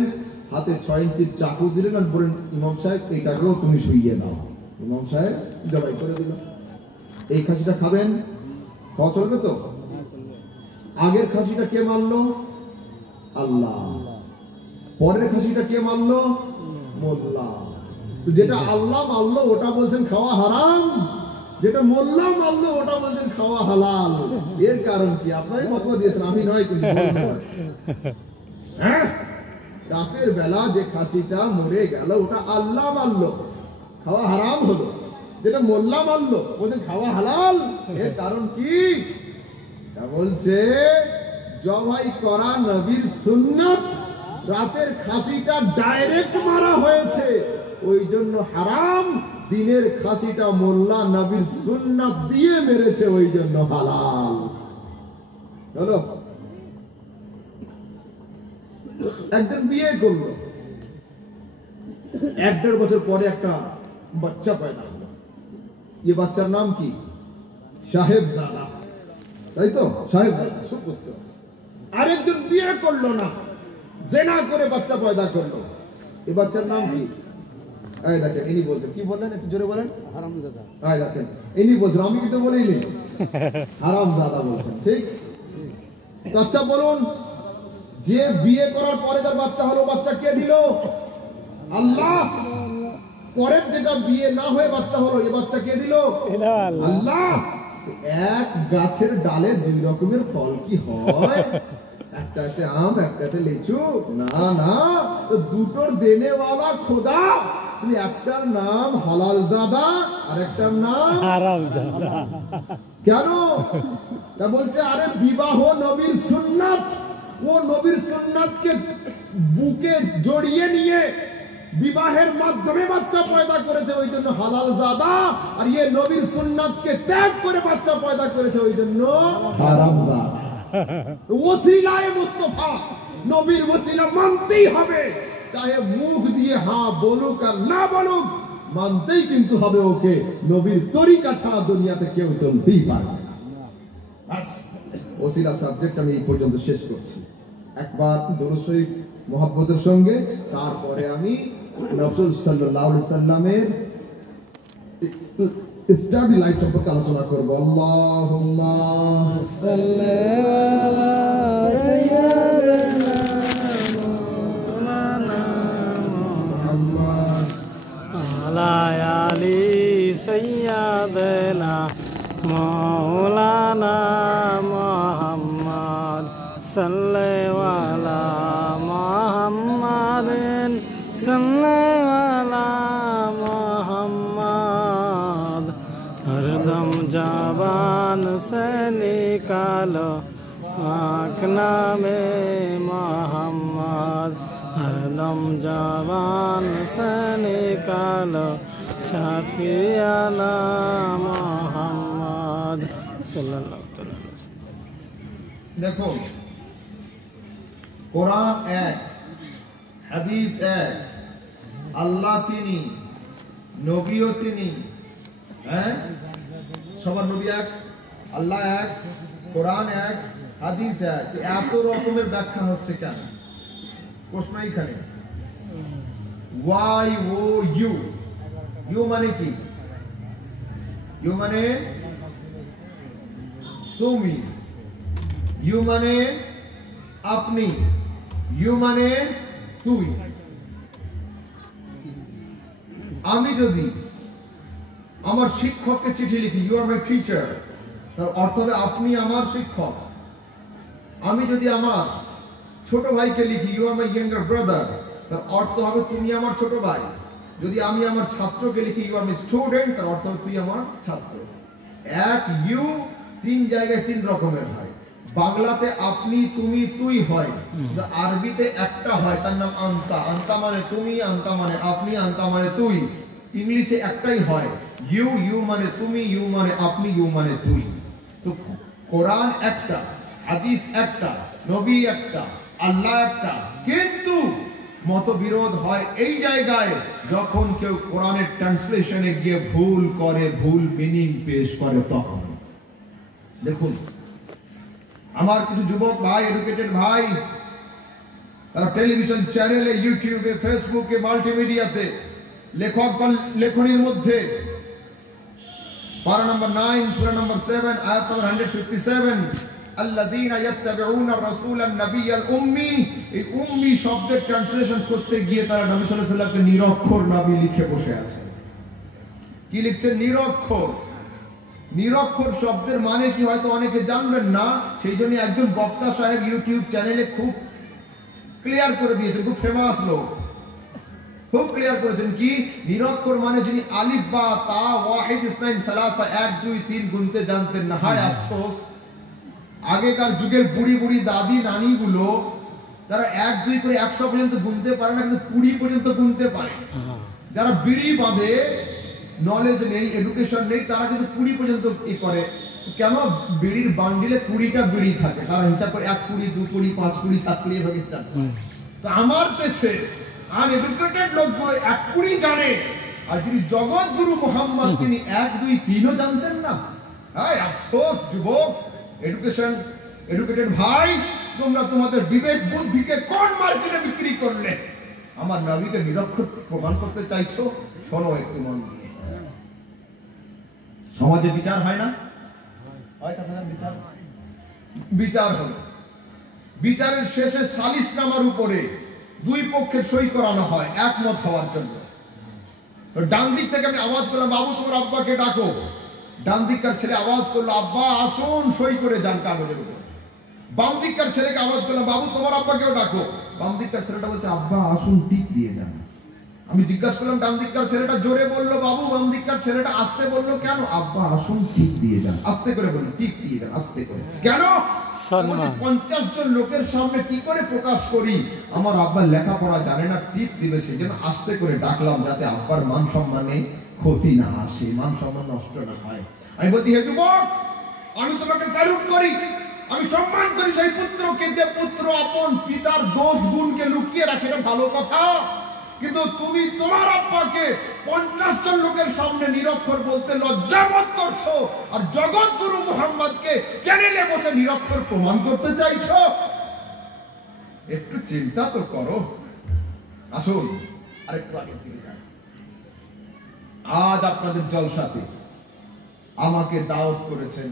হাতে 6 ইঞ্চির চাকু দিলেন আর বললেন ইমাম সাহেব এইটাকেও তুমি শুইয়ে দাও। ইমাম সাহেব জবাই করে দিল। এই খাসিটা খাবেন? খাওয়া চলবে তো? আগের খাসিটা কে মারলো? আল্লাহ। পরের খাসিটা কে মারলো? মোল্লা। যেটা আল্লাহ মারলো ওটা বলছেন খাওয়া হারাম, যেটা মোল্লা মারলো ওটা বলছেন খাওয়া হালাল। এর কারণ কি? আপনারাই ফতোয়া দিয়েছেন, আমি নয় কিন্তু। হ্যাঁ, রাতের বেলা যে খাসিটা মরে গেল ওটা আল্লাহ মারলো, খাওয়া হারাম হলো। যেটা মোল্লা মারলো বলছেন খাওয়া হালাল। এর কারণ কি? তা বলছে জবাই করা নবীর সুন্নাত, রাতের খাসিটা ডাইরেক্ট মারা হয়েছে ওই জন্য হারাম, দিনের খাসিটা মোল্লা নবীর সুন্নাত দিয়ে মেরেছে ওই জন্য হালাল। হলো? একজন বিয়ে করলো, 1-1.5 বছর পরে একটা বাচ্চা পয়দা হলো। এই বাচ্চার নাম কি? সাহেবজাদা, তাই তো? সাহেবজাদা সুপুত্র। আরেকজন বিয়ে করলো না, জেনা করে বাচ্চা পয়দা করলো। এই বাচ্চার নাম কি? এই দেখেন, ইনি বলছেন, কি বললেন একটু জোরে বলেন? হারামজাদা। এই দেখেন, ইনি বলছেন, আমি কিন্তু বলিনি, হারামজাদা বলছেন, ঠিক? বাচ্চা বলুন, যে বিয়ে করার পরে যার বাচ্চা হলো, বাচ্চা কে দিল? আল্লাহ। পরের যেটা বিয়ে না হয়ে বাচ্চা হলো, এই বাচ্চা কে দিল? আল্লাহ। এক গাছের ডালে 2 রকমের ফল কি হয়? একটাতে আম, একটাতে লিচু? না না, তো দুটোর দেনেওয়ালা খোদা। একটার নাম হালালজাদা আর একটার নাম হারামজাদা। কেন? তা বলছে আরে বিবাহ নবীর সুন্নাত, ও নবীর সুন্নাতকে বুকে জড়িয়ে নিয়ে বিবাহের মাধ্যমে বাচ্চা পয়দা করেছে ওই জন্য হালালজাদা, আর ইয়ে নবীর সুন্নাতকে ত্যাগ করে বাচ্চা পয়দা করেছে ওই জন্য হারামজাদা। ওসিলায়ে মুস্তাফা, নবীর ওসিলা মানতেই হবে, চাহে মুখ দিয়ে হ্যাঁ বলুক আর না বলুক, মানতেই কিন্তু হবে ওকে। নবীর তরিকা ছাড়া দুনিয়াতে কেউ চলতেই পারবে না। ওসিলা সাবজেক্ট আমি এই পর্যন্ত শেষ করছি। একবার দরুদ শরীফ মুহাব্বতের সঙ্গে, তারপরে আমি রাসূল সাল্লাল্লাহু আলাইহি সাল্লামের স্টাডি লাইফ সম্পর্কে আলোচনা করব। আল্লাহুম্মা সাল্লি আলা সাইয়্যিদিনা মাওলানা মুহাম্মদ আলা আলি সাইয়্যিদিনা মাওলানা মুহাম্মদ সাল্লি আলা মুহাম্মাদিন সাল্লি আলা মুহাম্মদ हरदम जबान से निकालो पाक नामे मोहम्मद, हरदम जबान से निकालो शाफियाना मोहम्मद सल्लल्लाहु अलैहि वसल्लम। देखो, कुरान एक, हदीस एक, अल्लाह तिनी, नबीओ तिनी, সবার নবী এক, আল্লাহ এক, কোরআন এক, হাদিস এক। এত রকমের ব্যাখ্যা হচ্ছে কেন? প্রশ্ন এখানে। ওয়াই ও ইউ, ইউ মানে কি? ইউ মানে তুমি, ইউ মানে আপনি, ইউ মানে তুই। আমি যদি আমার শিক্ষককে চিঠি লিখি, ইউ আর মাই টিচার, তার অর্থ হবে আপনি আমার শিক্ষক। আমি যদি আমার ছোট ভাইকে লিখি, you are my younger brother, তার অর্থ হবে তুমি আমার ছোট ভাই। যদি আমি আমার ছাত্রকে লিখি, ইউ আর মাই স্টুডেন্ট, তার অর্থ হবে তুই আমার ছাত্র। এক ইউ তিন জায়গায় তিন রকমের হয়। বাংলাতে আপনি, তুমি, তুই হয়, আরবিতে একটা হয়, তার নাম আন্তা। আন্তা মানে তুমি, আন্তা মানে আপনি, আন্তা মানে তুই। ইংলিশে একটাই হয়, ইউ, ইউ মানে তুমি, ইউ মানে আপনি, ইউ মানে তুই। তো কোরআন একটা, হাদিস একটা, নবী একটা, আল্লাহ একটা। কিন্তু মতবিরোধ হয় এই জায়গায় যখন কেউ কোরআনের ট্রান্সলেশনে গিয়ে ভুল করে, ভুল মিনিং পেশ করে। তখন দেখুন, আমার কিছু যুবক ভাই, এডুকেটেড ভাই, তারা টেলিভিশন চ্যানেলে, ইউটিউবে, ফেসবুকে, মাল্টিমিডিয়াতে লেখক বা লেখনীর মধ্যে পারা নম্বর 9 সূরা নম্বর 7 আয়াত নম্বর 157, আল্লাযীনা ইয়াত্তাবিউনা রাসূলান নাবিয়্যাল উম্মি, এই উম্মি শব্দের ট্রান্সলেশন করতে গিয়ে তারা নবী সাল্লাল্লাহু আলাইহি ওয়াসাল্লামকে নিরক্ষর নবী লিখে বসে আছে। কি লিখছে? নিরক্ষর। নিরক্ষর শব্দের মানে কি হয়তো অনেকে জানবেন না, সেই জন্য একজন বক্তা সাহেব ইউটিউব চ্যানেলে খুব ক্লিয়ার করে দিয়েছে, খুব ফেমাস লোক, খুব ক্লিয়ার করেছেন কি নিরক্ষর মানে যিনি আলিফ বা তা ওয়াহিদ ইসনাইন সালাসা 1 2 3 গুনতে জানতেন না। হায় আফসোস, আগেকার যুগের বুড়ি বুড়ি দাদি নানি গুলো তারা 1 2 করে 100 পর্যন্ত গুনতে পারে না, কিন্তু 20 পর্যন্ত গুনতে পারে। যারা বিড়ি বাঁধে, নলেজ নেই, এডুকেশন নেই, তারা কিন্তু 20 পর্যন্ত ই করে। কেন? বিড়ির বান্ডিলে 20টা বিড়ি থাকে, তারা হিসাব করে 1 20 2 20 5 20 7 20 এভাবে হিসাব করে। তো আমার দেশে আনএডুকেটেড লোকগুলো 1 20 জানে, আর যিনি জগৎ গুরু মোহাম্মদ তিনি 1 2 3 ও জানতেন না। হায় আফসোস যুবক, এডুকেটেড ভাই, তোমরা তোমাদের বিবেক বুদ্ধিকে কোন মার্কেটে বিক্রি করলে? আমার নবীকে নিরক্ষর প্রমাণ করতে চাইছো? শোনো একটু মন দিয়ে। সমাজে বিচার হয় না? হয় কথা না? বিচার হলো, বিচারের শেষে সালিসনামার উপরে দুই পক্ষের সই করানো হয় একমত হওয়ার জন্য। ডান দিক থেকে আমি আওয়াজ করলাম, বাবু তোমার আব্বাকে ডাকো। ডান দিককার ছেলে আওয়াজ করলো, আব্বা আসুন, সই করে যান কাগজের উপর। বাম দিককার ছেলেকে আওয়াজ করলাম, বাবু তোমার আব্বাকেও ডাকো। বাম দিককার ছেলেটা বলছে, আব্বা আসুন, টিপ দিয়ে যান। আমি জিজ্ঞাসা করলাম, ডান দিককার ছেলেটা জোরে বললো বাবু, বাম দিককার ছেলেটা আস্তে বললো কেন? আব্বা আসুন, টিপ দিয়ে যান। আস্তে করে বললো, টিপ দিয়ে যান, আস্তে করে। কেন? 50 জন লোকের সামনে কি করে প্রকাশ করি আমার আব্বা লেখাপড়া জানে না, টিপ দিবে, সেই জন্য আস্তে করে ডাকলাম, যাতে আব্বার মান সম্মানে ক্ষতি না আসে, মান সম্মান নষ্ট না হয়। আমি বলছি, হে যুবক, আমি তোমাকে স্যালুট করি, আমি সম্মান করি সেই পুত্রকে যে পুত্র আপন পিতার দোষ গুণকে লুকিয়ে রাখে, এটা ভালো কথা। কিন্তু তুমি তোমার আব্বাকে 50 জন লোকের সামনে নিরক্ষর বলতে লজ্জাবোধ করছো, আর জগৎ গুরু মুহাম্মদকে চ্যানেলে বসে নিরক্ষর প্রমাণ করতে চাইছো। একটু চিন্তা তো করো। আসুন আরেকটু আগের দিকে যান। আজ আপনাদের জলসাতে আমাকে দাওয়াত করেছেন,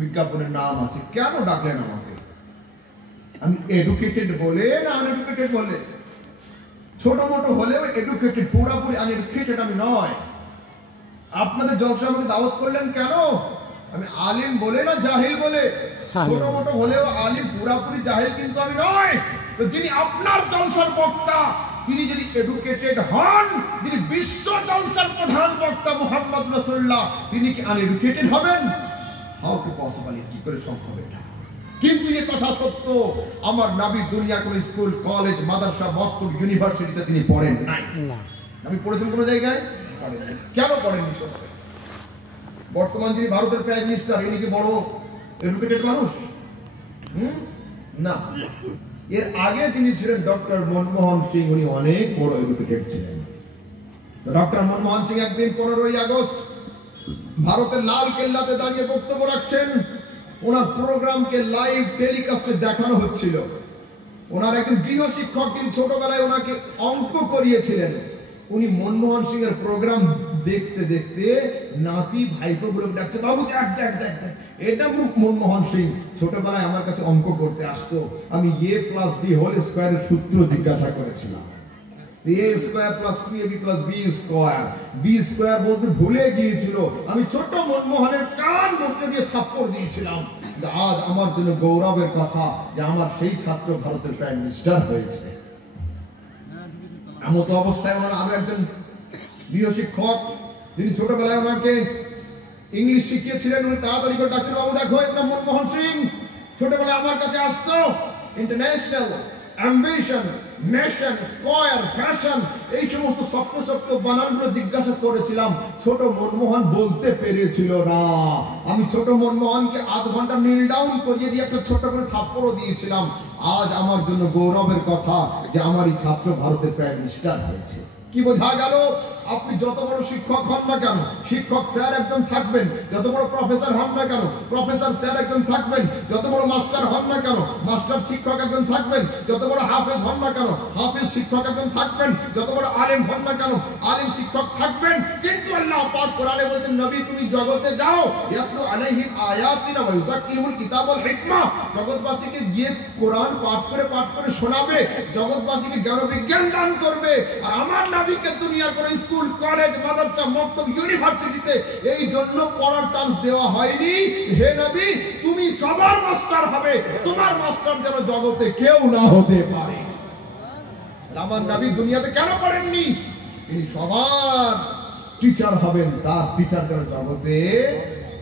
বিজ্ঞাপনের নাম আছে, কেন ডাকলেন আমাকে? আমি এডুকেটেড বলে না আনএডুকেটেড বলে? ছোট মোটো হলেও এডুকেটেড, পুরোপুরি আনএডুকেটেড আমি নয়। আপনাদের জলসা আমাকে দাওয়াত করলেন কেন? আমি আলিম বলে না জাহিল বলে? ছোট মোটো হলেও আলিম, পুরোপুরি জাহিল কিন্তু আমি নয়। তো যিনি আপনার জলসার বক্তা, তিনি যদি এডুকেটেড হন, যিনি বিশ্ব জলসার প্রধান বক্তা মুহাম্মদ রাসূলুল্লাহ, তিনি কি আনএডুকেটেড হবেন? হাউ টু পসিবল, কি করে সম্ভব এটা? কিন্তু এই কথা সত্য, আমার নবী দুনিয়া কোন স্কুল, কলেজ, মাদ্রাসা, মক্তব, ইউনিভার্সিটিতে তিনি পড়েন নাই। নবী পড়েছেন কোন জায়গায়? পড়েন নাই। কেন পড়েননি? বর্তমান যিনি ভারতের প্রাইম মিনিস্টার, ইনি কি বড় এডুকেটেড মানুষ? না। এর আগে তিনি ছিলেন ডক্টর মনমোহন সিং, উনি অনেক বড় এডুকেটেড ছিলেন। ডক্টর মনমোহন সিং একদিন 15ই আগস্ট ভারতের লাল কেল্লাতে দাঁড়িয়ে বক্তব্য রাখছেন। ওনার প্রোগ্রামকে লাইভ টেলিকাস্টে দেখানো হচ্ছিল। ওনার একজন গৃহ শিক্ষক, তিনি ছোটবেলায় ওনাকে অঙ্ক করিয়েছিলেন। উনি মনমোহন সিং এর প্রোগ্রাম দেখতে দেখতে নাতি ভাইপো গুলো ডাকছে, বাবু দেখ দেখ দেখ দেখ, এটা মুখ মনমোহন সিং। ছোটবেলায় আমার কাছে অঙ্ক করতে আসতো, আমি a+b হোল স্কয়ারের সূত্র জিজ্ঞাসা করেছিলাম। a square plus 2ab plus b square, b square বলতে ভুলে গিয়েছিল। আমি ছোট মনমোহনের কান মুখে দিয়ে থাপ্পড় দিয়েছিলাম। আজ আমার জন্য গৌরবের কথা যে আমার সেই ছাত্র ভারতের প্রাইম মিনিস্টার হয়েছে। এমত অবস্থায় ওনার আরো একজন গৃহ শিক্ষক, যিনি ছোটবেলায় ওনাকে ইংলিশ শিখিয়েছিলেন, উনি তাড়াতাড়ি করে ডাকছেন, বাবু দেখো এটা মনমোহন সিং। ছোটবেলায় আমার কাছে আসতো, international, ambition, nation, square, fashion, এই সমস্ত শক্ত শক্ত বানানগুলো জিজ্ঞাসা করেছিলাম। ছোট মনমোহন বলতে পেরেছিল না। আমি ছোট মনমোহনকে আধ ঘন্টা নীল ডাউন করিয়ে দিয়ে একটা ছোট করে থাপ্পড়ও দিয়েছিলাম। আজ আমার জন্য গৌরবের কথা যে আমার এই ছাত্র ভারতের প্রাইম মিনিস্টার হয়েছে। কি বোঝা গেল? আপনি যত বড় শিক্ষক হন না কেন, শিক্ষক স্যার একজন থাকবেন। যত বড় প্রফেসর হন না কেন, প্রফেসর স্যার একজন থাকবেন। যত বড় মাস্টার হন না কেন, মাস্টার শিক্ষক একজন থাকবেন। যত বড় হাফেজ হন না কেন, হাফেজ শিক্ষক একজন থাকবেন। যত বড় আলেম হন না কেন, আলেম শিক্ষক থাকবেন। কিন্তু আল্লাহ পাক কোরআনে বলেছেন, নবী তুমি জগতে যাও, ইয়াতলু আলাইহিম আয়াতিনা ওয়া ইউযাক্কিহুল কিতাব ওয়াল হিকমা, জগৎবাসীকে গিয়ে কোরআন পাঠ করে শোনাবে, জগৎবাসীকে জ্ঞান বিজ্ঞান দান করবে। আর আমার নবীকে দুনিয়ার কোন স্কুল, কলেজ, মাদ্রাসা, মক্তব, ইউনিভার্সিটিতে এই জন্য পড়ার চান্স দেওয়া হয়নি। হে নবী, তুমি সবার মাস্টার হবে, তোমার মাস্টার যেন জগতে কেউ না হতে পারে। আমার নবী দুনিয়াতে কেন পড়েননি? তিনি সবার টিচার হবেন, তার টিচার যেন জগতে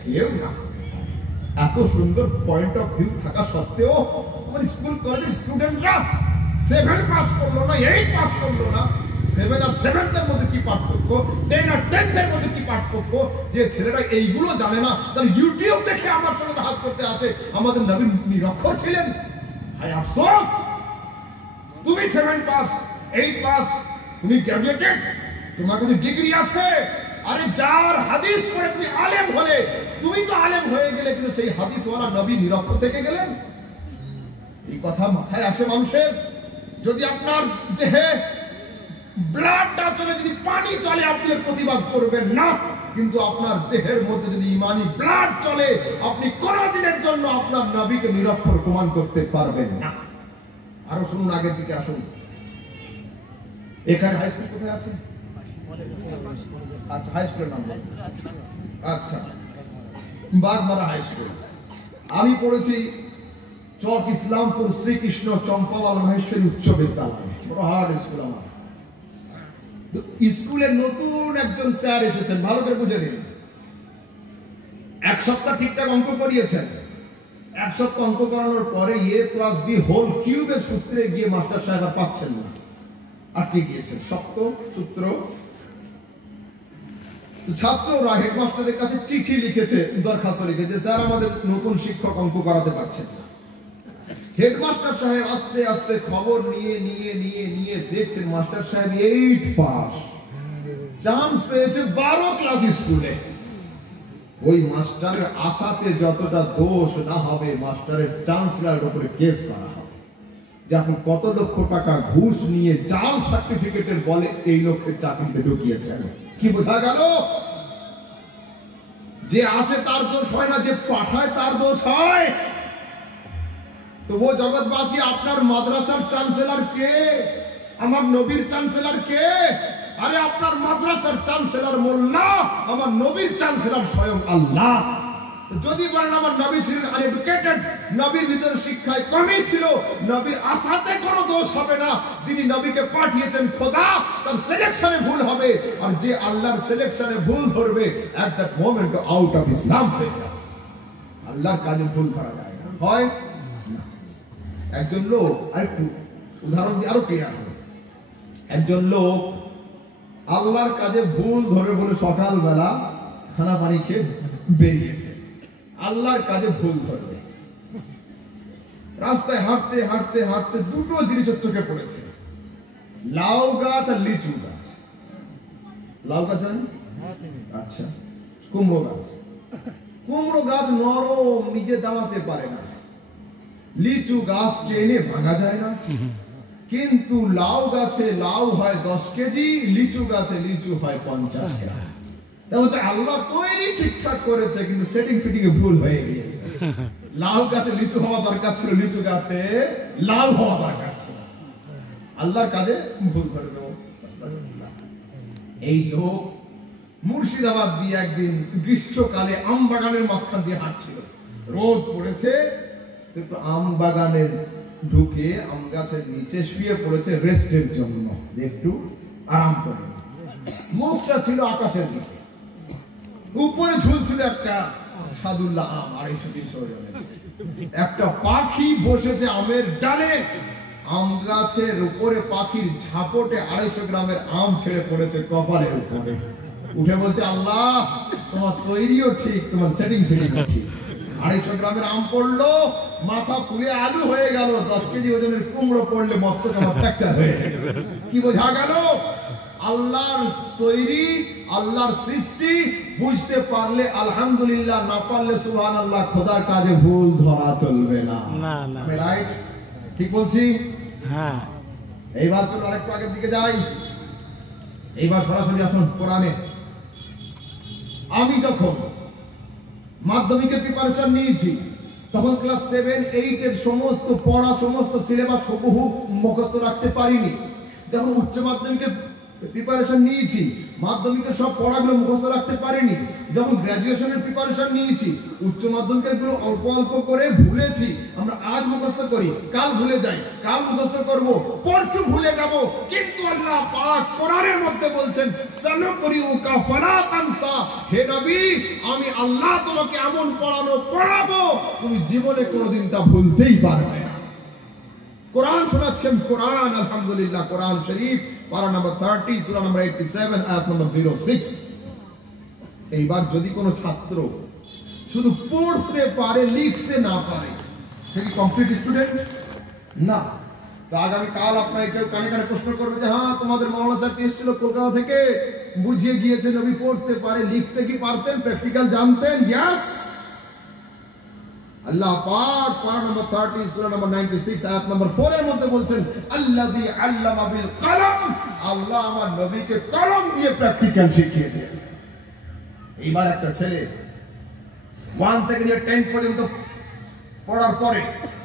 কেউ না। এত সুন্দর পয়েন্ট অফ ভিউ থাকা সত্ত্বেও আমার স্কুল কলেজের স্টুডেন্টরা 7 পাস করলো না, 8 পাস করলো না। 7 আর 7th এর মধ্যে কি পার্থক্য? 10 আর 10th এর মধ্যে কি পার্থক্য? যে ছেলেরা এইগুলো জানে না, তার ইউটিউব দেখে আমার সঙ্গে হাস করতে আসে। আমাদের নবী নিরক্ষর ছিলেন। হায় আফসোস, তুমি 7 পাস, 8 পাস, তুমি গ্র্যাজুয়েটেড, তোমার কাছে ডিগ্রি আছে। আরে যার হাদিস পড়ে তুমি আলেম হলে, তুমি তো আলেম হয়ে গেলে, কিন্তু সেই হাদিসওয়ালা নবী নিরক্ষর থেকে গেলেন। এই কথা মাথায় আসে মানুষের। যদি আপনার দেহে ব্লাড না চলে, যদি পানি চলে, আপনি এর প্রতিবাদ করবেন না। কিন্তু আপনার দেহের মধ্যে যদি ইমানি ব্লাড চলে, আপনি কোনদিনের জন্য আপনার নবীকে নিরক্ষর প্রমাণ করতে পারবেন না। আরো শুনুন, আগের দিকে আসুন। এখানে হাই স্কুল কোথায় আছে? আচ্ছা, হাই স্কুলের নাম আচ্ছা বাগমারা হাই স্কুল। আমি পড়েছি চক ইসলামপুর শ্রীকৃষ্ণ চম্পালাল মাহেশ্বরী উচ্চ বিদ্যালয়, বড় হার্ড স্কুল আমার। স্কুলের নতুন একজন স্যার এসেছেন, ভালো করে বুঝে নিন। 1 সপ্তাহ ঠিকঠাক অঙ্ক করিয়েছেন। 1 সপ্তাহ অঙ্ক করানোর পরে a+b হোল কিউবের সূত্রে গিয়ে মাস্টার সাহেব আর পাচ্ছেন না, আটকে গিয়েছেন। সপ্তম সূত্র তো ছাত্ররা হেডমাস্টারের কাছে চিঠি লিখেছে, দরখাস্ত লিখেছে, স্যার আমাদের নতুন শিক্ষক অঙ্ক করাতে পারছেন না। হেডমাস্টার সাহেব আস্তে আস্তে খবর নিয়ে নিয়ে নিয়ে নিয়ে দেখছেন মাস্টার সাহেব 8 পাস, চান্স পেয়েছে 12 ক্লাস স্কুলে। ওই মাস্টারের আশাতে যতটা দোষ না হবে, মাস্টারের চ্যান্সেলরের উপরে কেস করা হবে যে আপনি কত লক্ষ টাকা ঘুষ নিয়ে জাল সার্টিফিকেটের বলে এই লোককে চাকরিতে ঢুকিয়েছেন। কি বোঝা গেল? যে আসে তার দোষ হয় না, যে পাঠায় তার দোষ হয়। তো ও জগৎবাসী, আপনার মাদ্রাসার চ্যান্সেলর কে? আমার নবীর চ্যান্সেলর কে? আরে আপনার মাদ্রাসার চ্যান্সেলর মোল্লা, আমার নবীর চ্যান্সেলর স্বয়ং আল্লাহ। যদি বলেন আমার নবী ছিলেন আনএডুকেটেড, নবীর ভিতরে শিক্ষায় কমই ছিল, নবীর আশাতে কোনো দোষ হবে না। যিনি নবীকে পাঠিয়েছেন খোদা, তার সিলেকশনে ভুল হবে, আর যে আল্লাহর সিলেকশনে ভুল ধরবে at that moment out of Islam হয়ে যাবে। আল্লাহর কাজে ভুল ধরা যায় না, হয় না। একজন লোক, আরেকটু উদাহরণ দিয়ে আরো ক্লিয়ার হবে। একজন লোক আল্লাহর কাজে ভুল ধরে বলে সকালবেলা খানা পানি খেয়ে বেরিয়েছে, আল্লাহর কাজে ভুল ধরবে। রাস্তায় হাঁটতে হাঁটতে হাঁটতে দুটো জিনিস চোখে পড়েছে, লাউ গাছ আর লিচু গাছ। লাউ গাছ আচ্ছা, কুমড়ো গাছ। কুমড়ো গাছ নরম, নিজে দাঁড়াতে পারে না। লিচু গাছ টেনে ভাঙা যায় না। কিন্তু লাউ গাছে লাউ হয় 10 কেজি, লিচু গাছে লিচু হয় 50 কেজি। আল্লাহ তৈরি ঠিকঠাক করেছে, কিন্তু সেটিং ফিটিং এ ভুল হয়ে গিয়েছে। লাউ গাছে লিচু হওয়া দরকার ছিল, লিচু গাছে লাউ হওয়া দরকার ছিল। আল্লাহর কাজে ভুল করবে। এই লোক মুর্শিদাবাদ দিয়ে একদিন গ্রীষ্মকালে আম বাগানের মাঝখান দিয়ে হাঁটছিল, রোদ পড়েছে, একটু আম বাগানের ঢুকে আম গাছের নিচে শুয়ে পড়েছে রেস্টের জন্য, একটু আরাম করে। মুখটা ছিল আকাশের দিকে, উপরে ঝুলছিল একটা সাদুল্লাহ আম, 250-300 একটা পাখি বসেছে আমের ডালে। আম গাছের উপরে পাখির ঝাপটে 250 গ্রামের আম ছেড়ে পড়েছে কপালের উপরে। উঠে বলছে, আল্লাহ তোমার তৈরিও ঠিক, তোমার সেটিং ফিটিং ঠিক। 250 গ্রামের আম পড়লো, মাথা ফুলে আলু হয়ে গেল। 10 কেজি ওজনের কুমড়ো পড়লে মস্তক আমার ফ্র্যাকচার হয়ে গেছে। কি বোঝা গেল? আল্লাহর তৈরি, আল্লাহর সৃষ্টি বুঝতে পারলে আলহামদুলিল্লাহ, না পারলে সুবহানাল্লাহ। খোদার কাজে ভুল ধরা চলবে না। আমি রাইট ঠিক বলছি? হ্যাঁ। এইবার চলো আরেকটু আগের দিকে যাই। এইবার সরাসরি আসুন কোরআনে। আমি যখন মাধ্যমিকের প্রিপারেশন নিয়েছি, তখন ক্লাস 7-8 এর সমস্ত পড়া, সমস্ত সিলেবাস হুবহু মুখস্থ রাখতে পারিনি। যখন উচ্চ মাধ্যমিকের প্রিপারেশন নিয়েছি, মাধ্যমিকের সব পড়াগুলো মুখস্থ রাখতে পারিনি। যখন গ্র্যাজুয়েশনের প্রিপারেশন নিয়েছি, উচ্চ মাধ্যমিকের গুলো অল্প অল্প করে ভুলেছি। আমরা আজ মুখস্থ করি, কাল ভুলে যাই, কাল মুখস্থ করব, পরশু ভুলে যাব। কিন্তু আল্লাহ পাক কোরআনের মধ্যে বলছেন, সানুকরিউকা ফালা তানসা। হে নবী, আমি আল্লাহ তোমাকে এমন পড়াবো তুমি জীবনে কোনোদিন তা ভুলতেই পারবে না। কোরআন শোনাচ্ছেন, কোরআন আলহামদুলিল্লাহ। কোরআন শরীফ পারা নম্বর 30, সূরা নম্বর 87, আয়াত নম্বর 06। এইবার যদি কোনো ছাত্র শুধু পড়তে পারে, লিখতে না পারে, সে কি কমপ্লিট স্টুডেন্ট না? তো আগামী কাল আপনাকে কেউ কানে কানে প্রশ্ন করবে যে, হ্যাঁ তোমাদের মাওলানা সাহেব এসেছিল কলকাতা থেকে, বুঝিয়ে গিয়েছে নবী পড়তে পারে, লিখতে কি পারতেন, প্র্যাকটিক্যাল জানতেন? ইয়েস। আল্লাহ পাক পারা নম্বর 30, সূরা নম্বর 96, আয়াত নম্বর 4 এর মধ্যে বলছেন, আল্লাযী আল্লামা বিল কলম। আল্লাহ আমার নবীকে কলম দিয়ে প্র্যাকটিক্যাল শিখিয়ে দিয়েছে। এইবার একটা ছেলে 1 থেকে 10 পর্যন্ত পড়ার পরে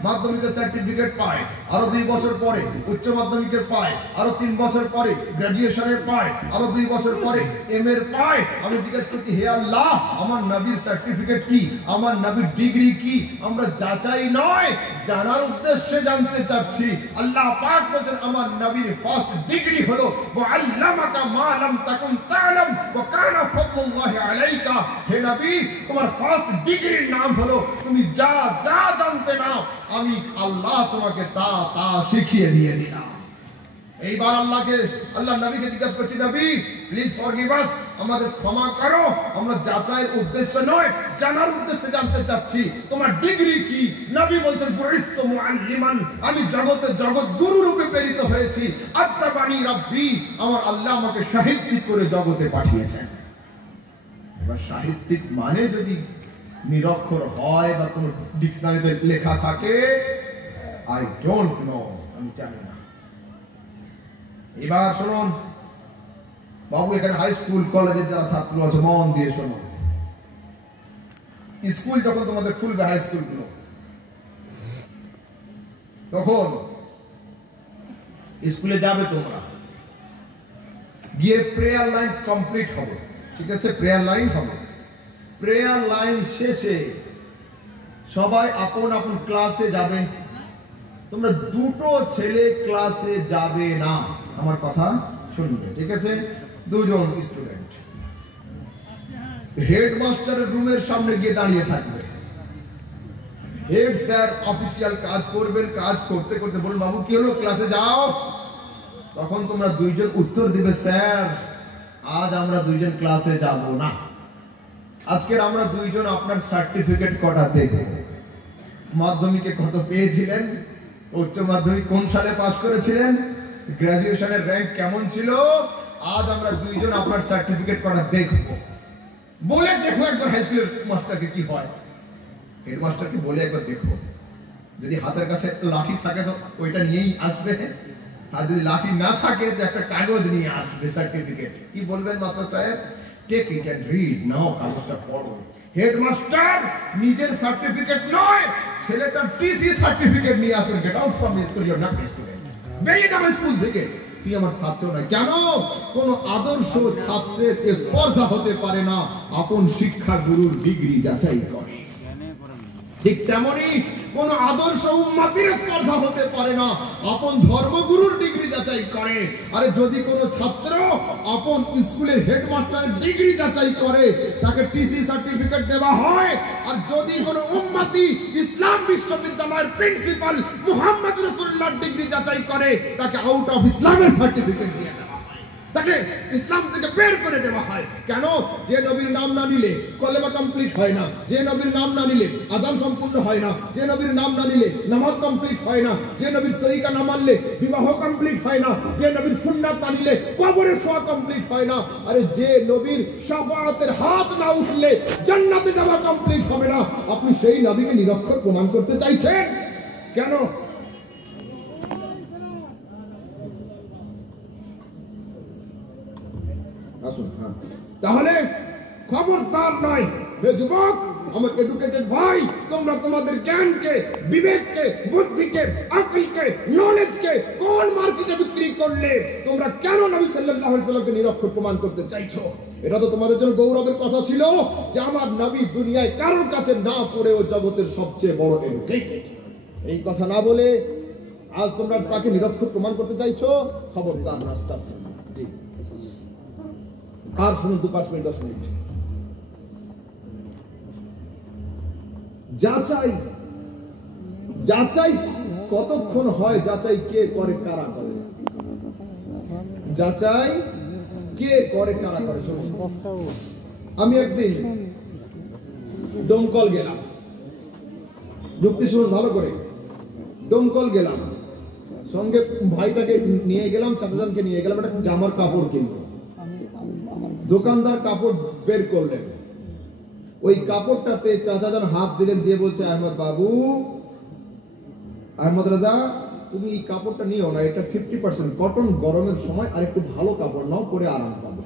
মাধ্যমিকের সার্টিফিকেট পায়, আরো 2 বছর পরে উচ্চ মাধ্যমিকের পায়, আরো 3 বছর পরে গ্র্যাজুয়েশনের পায়, আরো 2 বছর পরে এমএ এর পায়। আমি জিজ্ঞেস করছি, হে আল্লাহ, আমার নবীর সার্টিফিকেট কি, আমার নবীর ডিগ্রি কি? আমরা যাচাই নয়, জানার উদ্দেশ্যে জানতে চাচ্ছি। আল্লাহ পাক বলেন, আমার নবীর ফার্স্ট ডিগ্রি হলো ওয়াল্লামাকা মা লাম তাকুন তা'লাম ওয়া কানা ফাদলুল্লাহি আলাইকা। হে নবী, তোমার ফার্স্ট ডিগ্রির নাম হলো তুমি যা যা জানতে না, আমি আল্লাহ তোমাকে তা তা শিখিয়ে দিয়ে দিলাম। এইবার আল্লাহ নবীকে জিজ্ঞাসা করছি, নবী প্লিজ ফরগিভ আস, আমাদের ক্ষমা করো, আমরা যাচাইয়ের উদ্দেশ্যে নয় জানার উদ্দেশ্যে জানতে চাচ্ছি তোমার ডিগ্রি কি। নবী বলছেন বুইস্তু মুআল্লিমান, আমি জগতে জগৎ গুরু রূপে প্রেরিত হয়েছি। আত্তাবানি রাব্বি, আমার আল্লাহ আমাকে সাহিত্যিক করে জগতে পাঠিয়েছেন। এবার সাহিত্যিক মানে যদি নিরক্ষর হয় বা কোনো ডিকশনারিতে লেখা থাকে, আই ডোন্ট নো, আমি জানি না। এবার শুনুন বাবু, এখানে হাই স্কুল কলেজের যারা ছাত্র আছে মন দিয়ে শোনো। স্কুল যখন তোমাদের খুলবে, হাই স্কুল গুলো, তখন স্কুলে যাবে তোমরা, গিয়ে প্রেয়ার লাইন কমপ্লিট হবে, ঠিক আছে? প্রেয়ার লাইন হবে। প্রেয়ার লাইন শেষে সবাই আপন আপন ক্লাসে যাবে। তোমরা দুটো ছেলে ক্লাসে যাবে না, আমার কথা শুনবে, ঠিক আছে? দুজন স্টুডেন্ট হেডমাস্টারের রুমের সামনে গিয়ে দাঁড়িয়ে থাকবে। হেড স্যার অফিসিয়াল কাজ করবেন, কাজ করতে করতে বলুন বাবু কি হলো, ক্লাসে যাও। তখন তোমরা দুইজন উত্তর দিবে, স্যার আজ আমরা দুইজন ক্লাসে যাব না, আজকের আমরা দুইজন আপনার সার্টিফিকেট কটা দেখব। মাধ্যমিকে কত পেয়েছিলেন, উচ্চ মাধ্যমিক কোন সালে পাস করেছিলেন, গ্রাজুয়েশনের র্যাঙ্ক কেমন ছিল, আজ আমরা দুইজন আপনার সার্টিফিকেট কটা দেখব। বলে দেখো একবার হাই স্কুলের মাস্টারকে কি হয়, হেডমাস্টারকে বলে একবার দেখো। যদি হাতের কাছে লাঠি থাকে তো ওইটা নিয়েই আসবে, আর যদি লাঠি না থাকে তো একটা কাগজ নিয়ে আসবে, সার্টিফিকেট। কি বলবেন মাস্টার সাহেব, টেক ইট এন্ড রিড, নাও কাগজটা পড়ো। হেডমাস্টার নিজের সার্টিফিকেট নয়, ছেলেটার টিসি সার্টিফিকেট নিয়ে আসবেন। Get out from school, you are not student, বেরিয়ে যাবে স্কুল থেকে, তুই আমার ছাত্র নয়। কেন? কোন আদর্শ ছাত্রের স্পর্ধা হতে পারে না আপন শিক্ষা গুরুর ডিগ্রি যাচাই করে। ঠিক তেমনি কোন আদর্শ উম্মতের স্পর্ধা হতে পারে না আপন ধর্মগুরুর ডিগ্রি যাচাই করে। আরে যদি কোন ছাত্র আপন স্কুলের হেডমাস্টারের ডিগ্রি যাচাই করে, তাকে টিসি সার্টিফিকেট দেওয়া হয়। আর যদি কোন উম্মতি ইসলাম বিশ্ববিদ্যালয়ের প্রিন্সিপাল মুহাম্মদ রাসূলুল্লাহর ডিগ্রি যাচাই করে, তাকে আউট অফ ইসলামের সার্টিফিকেট দিয়ে দেওয়া হয়, তাকে ইসলাম থেকে বের করে দেওয়া হয়। কেন? যে নবীর নাম না নিলে কলেমা কমপ্লিট হয় না, যে নবীর নাম না নিলে আযান সম্পূর্ণ হয় না, যে নবীর নাম না নিলে নামাজ কমপ্লিট হয় না, যে নবীর তরিকা না মানলে বিবাহ কমপ্লিট হয় না, যে নবীর সুন্নাত না নিলে কবরে শোয়া কমপ্লিট হয় না। আরে যে নবীর শাফাআতের হাত না উঠলে জান্নাতে যাওয়া কমপ্লিট হবে না। আপনি সেই নবীকে নিরক্ষর প্রমাণ করতে চাইছেন কেন? তাহলে খবরদার নয় হে যুবক, আমার এডুকেটেড ভাই, তোমরা তোমাদের জ্ঞানকে, বিবেককে, বুদ্ধিকে, আকলকে, নলেজকে কোন মার্কেটে বিক্রি করলে? তোমরা কেন নবী সাল্লাল্লাহু আলাইহি সাল্লামকে নিরক্ষর প্রমাণ করতে চাইছো? এটা তো তোমাদের জন্য গৌরবের কথা ছিল যে আমার নবী দুনিয়ায় কারোর কাছে না পড়েও জগতের সবচেয়ে বড় এডুকেটেড। এই কথা না বলে আজ তোমরা তাকে নিরক্ষর প্রমাণ করতে চাইছো। খবরদার নাস্তা। জি, আর শুনুন 2-5 মিনিট 10 মিনিট। যাচাই যাচাই কতক্ষণ হয়? যাচাই কে করে, কারা করে? যাচাই কে করে, কারা করে? আমি একদিন দমকল গেলাম, যুক্তি শুনুন ভালো করে। দমকল গেলাম, সঙ্গে ভাইটাকে নিয়ে গেলাম, চাচাজানকে নিয়ে গেলাম একটা জামার কাপড় কিনবো। দোকানদার কাপড় বের করলেন, ওই কাপড়টাতে চাচাজান হাত দিলেন, দিয়ে বলছে আহমদ বাবু, আহমদ রাজা, তুমি এই কাপড়টা নিও না, এটা 50% কটন, গরমের সময় আর একটু ভালো কাপড় নাও, পরে আরাম পাবে।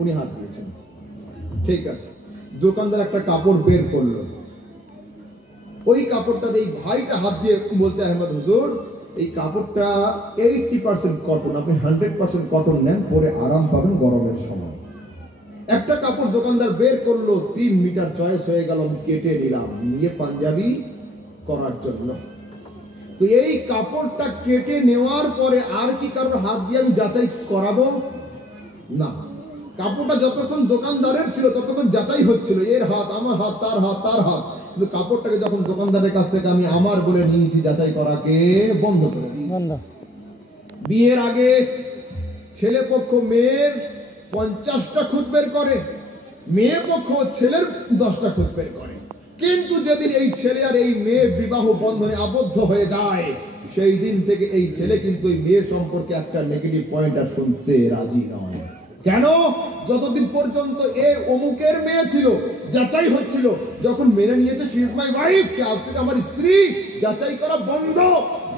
উনি হাত দিয়েছেন, ঠিক আছে। দোকানদার একটা কাপড় বের করলো, ওই কাপড়টাতে এই ভাইটা হাত দিয়ে বলছে আহমদ হুজুর, এই কাপড়টা 80% কটন, আপনি 100% কটন নেন, পরে আরাম পাবেন গরমের সময়। একটা কাপড় দোকানদার বের করলো, 3 মিটার চয়েস হয়ে গেল, কেটে নিলাম, নিয়ে পাঞ্জাবি করার জন্য। তো এই কাপড়টা কেটে নেওয়ার পরে আর কি কারোর হাত দিয়ে আমি যাচাই করাবো না। কাপড়টা যতক্ষণ দোকানদারের ছিল ততক্ষণ যাচাই হচ্ছিল, এর হাত, আমার হাত, তার হাত, তার হাত। কিন্তু কাপড়টাকে যখন দোকানদারের কাছ থেকে আমি আমার বলে নিয়েছি, যাচাই করাকে বন্ধ করে দিই। বিয়ের আগে ছেলে পক্ষ মেয়ের 50টা খুদ বের করে, মেয়ে পক্ষ ছেলের 10টা খুদ বের করে। কিন্তু যেদিন এই ছেলে আর এই মেয়ে বিবাহ বন্ধনে আবদ্ধ হয়ে যায়, সেই দিন থেকে এই ছেলে কিন্তু এই মেয়ে সম্পর্কে একটা নেগেটিভ পয়েন্ট আর শুনতে রাজি নয়। কেন? যতদিন পর্যন্ত এই অমুকের মেয়ে ছিল, যাচাই হচ্ছিল, যখন মেনে নিয়েছে শি ইজ মাই ওয়াইফ, আজ থেকে আমার স্ত্রী, যাচাই করা বন্ধ।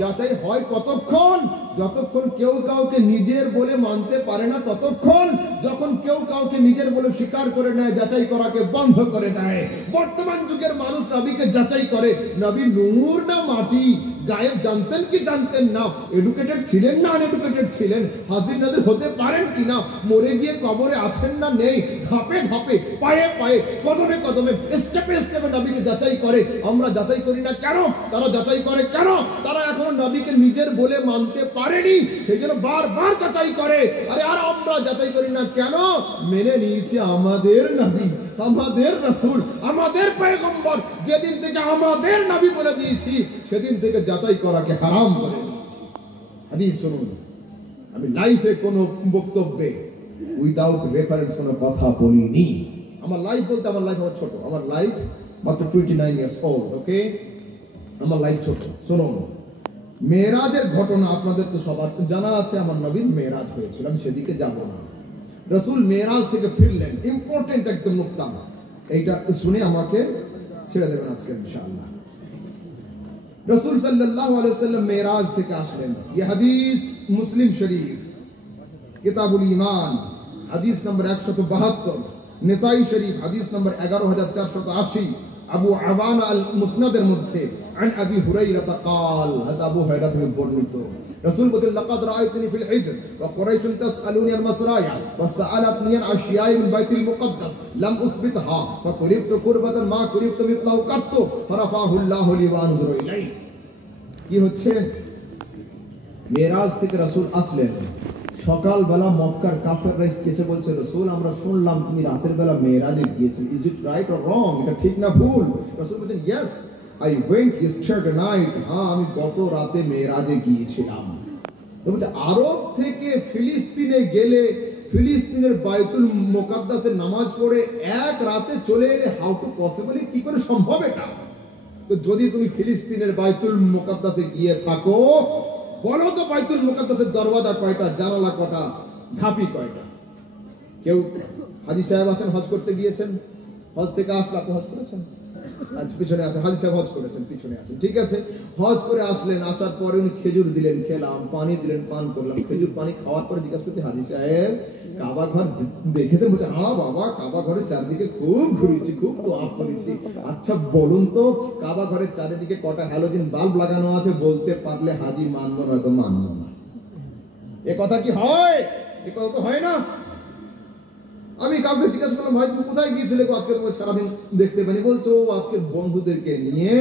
যাচাই হয় কতক্ষণ? যতক্ষণ কেউ কাউকে নিজের বলে মানতে পারে না, ততক্ষণ। যখন কেউ কাউকে নিজের বলে স্বীকার করে নেয়, যাচাই করাকে বন্ধ করে দেয়। বর্তমান যুগের মানুষ নবীকে যাচাই করে, নবী নূর না মাটি, গায়েব জানতেন কি জানতেন না, এডুকেটেড ছিলেন না আনএডুকেটেড ছিলেন, হাজির নাজির হতে পারেন কিনা, মরে গিয়ে কবরে আছেন না নেই, ধাপে ধাপে, পায়ে পায়ে, কদমে কদমে, স্টেপে স্টেপে নবীকে যাচাই করে। আমরা যাচাই করি না কেন? তারা যাচাই করে কেন? তারা এখনো নবীকে নিজের বলে মানতে পারেনি, সেই জন্য বারবার যাচাই করে। আরে আর আমরা যাচাই করি না কেন? মেনে নিয়েছি আমাদের নবী, আমাদের রাসূল, আমাদের পয়গম্বর। যেদিন থেকে আমাদের নবী বলে দিয়েছি, সেদিন থেকে যাচাই করাকে হারাম করে দিয়েছি। হাদিস শুনুন, আমি লাইফে কোনো বক্তব্যে উইদাউট রেফারেন্স কোনো কথা বলিনি। আমার লাইফ বলতে আমার লাইফ আমার ছোট, আমার লাইফ মাত্র 29 ইয়ার্স ওল্ড, ওকে? আমার লাইফ ছোট। শুনুন, মেরাজের ঘটনা আপনাদের তো সবার জানা আছে। আমার নবীর মেরাজ হয়েছিল, আমি সেদিকে যাব না। রাসূল মেরাজ থেকে ফিরলেন, ইম্পর্টেন্ট একদম নুকতা, এইটা শুনে আমাকে ছেড়ে দেবেন আজকে ইনশাআল্লাহ। রাসূল সাল্লাল্লাহু আলাইহি ওয়াসাল্লাম মেরাজ থেকে আসলেন। এই হাদিস মুসলিম শরীফ কিতাবুল ঈমান হাদিস নম্বর 172, নিসাই শরীফ হাদিস নম্বর 11480, আবু আওয়ানা আল মুসনাদের মধ্যে عن ابي هريره قال, هذا ابو هريره থেকে বর্ণিত, রাসূল বলেন, লাকাদ রাআইতুনি ফিল হিজর ওয়া কুরাইশ তাসআলুনি আল মাসরায়া ওয়া সাআলাতনি আন আশিয়াء মিন বাইতিল মুকদ্দাস লাম উসবিতহা ফাকুরিবতু কুরবাতান মা কুরিবতু মিথলাহু কাত্তু ফারাফাহু আল্লাহু লি ওয়া আনজুরু ইলাইহি। কি হচ্ছে? মেরাজ থেকে রাসূল আসলেন, সকালবেলা মক্কার কাফেররা এসে বলছে, রাসূল আমরা শুনলাম তুমি রাতের বেলা মেরাজে গিয়েছিলে, is it right or wrong? এটা ঠিক না ভুল? রাসূল বলেন, yes I went yesterday night. হ্যাঁ, আমি গত রাতে মেরাজে গিয়েছিলাম। তো বলছে আরব থেকে ফিলিস্তিনে গেলে, ফিলিস্তিনের বাইতুল মুকাদ্দাসে নামাজ পড়ে এক রাতে চলে এলে, হাউ টু পসিবল? কি করে সম্ভব এটা? তো যদি তুমি ফিলিস্তিনের বাইতুল মুকাদ্দাসে গিয়ে থাকো, বলো তো বাইতুল মুকাদ্দাসের দরওয়াজা কয়টা, জানালা কয়টা, ধাপি কয়টা? কেউ হাজী সাহেব আছেন, হজ করতে গিয়েছেন, হজ থেকে আসলে, আপনি হজ করেছেন? আজ পিছনে আছে, হাজী সাহেব হজ করেছেন, পিছনে আছেন, ঠিক আছে। হজ করে আসলেন, আসার পরে উনি খেজুর দিলেন, খেলাম, পানি দিলেন, পান করলাম। খেজুর পানি খাওয়ার পরে জিজ্ঞাসা করতে, হাজী সাহেব কাবা ঘর দেখেছেন? বলছে, হ্যাঁ বাবা, কাবা ঘরের চারদিকে খুব ঘুরেছি, খুব তোয়াফ করেছি। আচ্ছা বলুন তো, কাবা ঘরের চারিদিকে কটা হ্যালোজেন বাল্ব লাগানো আছে? বলতে পারলে হাজী মানব, নয়তো মানব না। এ কথা কি হয়? এ কথা তো হয় না। আমি কাউকে জিজ্ঞাসা করলাম, ভাই তুমি কোথায় গিয়েছিলে আজকে, তোমার সারাদিন দেখতে পাইনি। বলছো আজকে বন্ধুদেরকে নিয়ে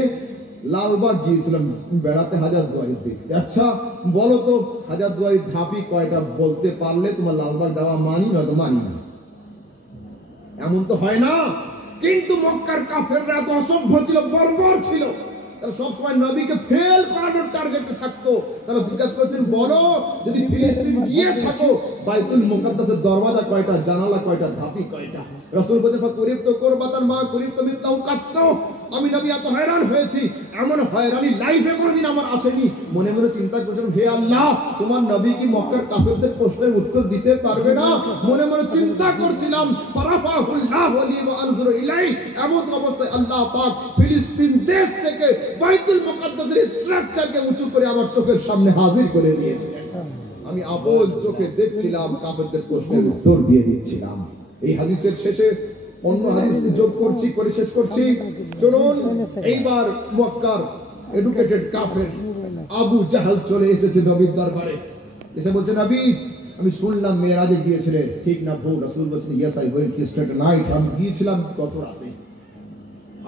লালবাগ গিয়েছিলাম বেড়াতে, হাজারদুয়ারির দেখতে। আচ্ছা বলো তো হাজারদুয়ারির ধাপি কয়টা? বলতে পারলে তোমার লালবাগ যাওয়া মানি, নয়তো মানি না। এমন তো হয় না। কিন্তু মক্কার কাফেররা এত অসভ্য ছিল, বর্বর ছিল, তারা সবসময় নবীকে ফেল করানোর টার্গেটে থাকতো। তারা জিজ্ঞাসা করতেন, বলো যদি ফিলিস্তিন গিয়ে থাকো, বাইতুল মুকাদ্দাসের দরওয়াজা কয়টা, জানালা কয়টা, ধাপি কয়টা? রাসূল বলেন, ফাকুরিবতু কুরবাতান মা কুরিবতু মিথলাহু কাত্তু। আমি নবী এত হয়রান হয়েছি, এমন হয়রানি লাইফে কোনোদিন আমার আসেনি। মনে মনে চিন্তা করছিলাম, হে আল্লাহ, তোমার নবী কি মক্কার কাফেরদের প্রশ্নের উত্তর দিতে পারবে না? মনে মনে চিন্তা করছিলাম। ফারাফাহুল্লাহু লি ওয়া আনজুরু ইলাইহি। এমন অবস্থায় আল্লাহ পাক ফিলিস্তিন দেশ থেকে বাইতুল মুকাদ্দাসের স্ট্রাকচারকে উঁচু করে আমার চোখের সামনে হাজির করে দিয়েছিলেন। আমি আপন চোখে দেখছিলাম, কাফেরদের প্রশ্নের উত্তর দিয়ে দিচ্ছিলাম। এই হাদিসের শেষে অন্য হাদিস যোগ করছি, করে শেষ করছি। চলুন, এইবার মক্কার এডুকেটেড কাফের আবু জাহল চলে এসেছে নবীর দরবারে। এসে বলছে, নবী আমি শুনলাম মেরাজে গিয়েছিলেন, ঠিক না ভুল? রাসূল বলছেন, yes I went yesterday night, আমি গিয়েছিলাম গত রাতে।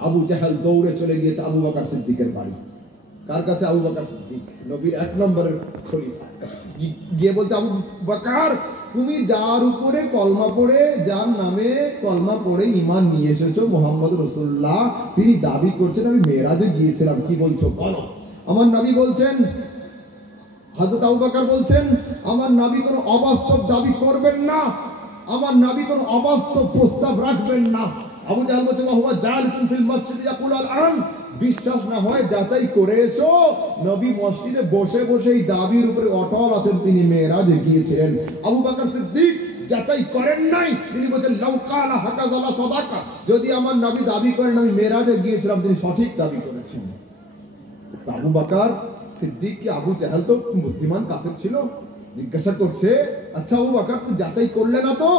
আবু জাহল দৌড়ে চলে গিয়েছে আবু বকর সিদ্দিকের বাড়ি। কার কাছে? আবু বকর সিদ্দিক, নবীর 1 নম্বরের খলিফা। গিয়ে বলছে, আবু বকর তুমি যার উপরে কলমা পড়ে, যার নামে কলমা পড়ে ঈমান নিয়ে এসেছো, মুহাম্মদ রাসূলুল্লাহ, তিনি দাবি করছেন আমি মেরাজে গিয়েছিলাম, কি বলছো বলো? আমার নবী বলছেন, হযরত আবু বকর বলছেন, আমার নবী কোনো অবাস্তব দাবি করবেন না। আমার নবী কোন অবাস্তব প্রস্তাব রাখবেন না। আবু জাহল বলছে ওয়া জালিসুন ফিল মসজিদ ইয়াকুল আল-আন, বিশ্বাস না হয় যাচাই করে এসো, নবী মসজিদে বসে বসে এই দাবির উপরে অটল আছেন তিনি মেরাজে গিয়েছিলেন। আবু বকর সিদ্দিক যাচাই করেন নাই, তিনি বলেন লাউ কালা হাকাযালা সাদাকা, যদি আমার নবী দাবি করেন আমি মেরাজে গিয়েছিলাম তিনি সঠিক দাবি করেছেন। আবু বকর সিদ্দিক কি আবু জাহল তো বুদ্ধিমান কাফের ছিল, জিজ্ঞাসা করছে আচ্ছা আবু বকর তুই যাচাই করলে না তো?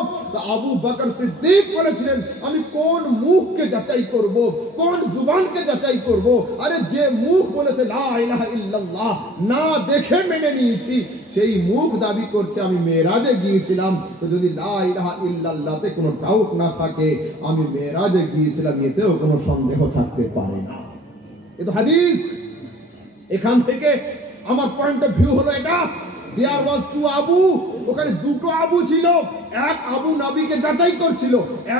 আবু বকর সিদ্দিক বলেছিলেন আমি কোন মুখকে যাচাই করব, কোন জুবানকে যাচাই করব? আরে যে মুখ বলেছে লা ইলাহা ইল্লাল্লাহ না দেখে মেনে নিয়েছি, সেই মুখ দাবি করছে আমি মেরাজে গিয়েছিলাম। তো যদি লা ইলাহা ইল্লাল্লাহতে কোনো ডাউট না থাকে আমি মেরাজে গিয়েছিলাম, এতেও কোনো সন্দেহ থাকতে পারে না। এ তো হাদিস। এখান থেকে আমার পয়েন্ট অফ ভিউ হলো এটা, দেয়ার ওয়াজ টু আবু, ওখানে দুটো আবু ছিল। এক আবু নবীকে যাচাই করছিল,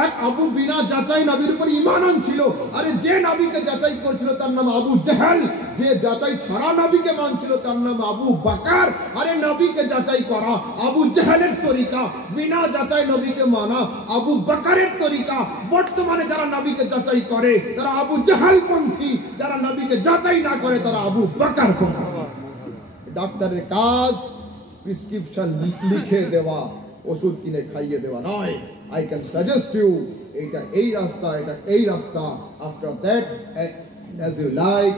এক আবু বিনা যাচাই নবীর উপর ঈমান আনছিল। আরে যে নবীকে যাচাই করছিল তার নাম আবু জাহল, যে যাচাই ছাড়া নবীকে মানছিল তার নাম আবু বকর। আরে নবীকে যাচাই করা আবু জাহলের তরিকা, বিনা যাচাই নবীকে মানা আবু বকরের তরিকা। বর্তমানে যারা নবীকে যাচাই করে তারা আবু জাহল পন্থী, যারা নবীকে যাচাই না করে তারা আবু বকর পন্থী। ডাক্তারের কাজ প্রেসক্রিপশন লিখে দেওয়া, ওষুধ কিনে খাইয়ে দেওয়া নয়। আই ক্যান সাজেস্ট ইউ এটা এই রাস্তা, এটা এই রাস্তা, after that as you like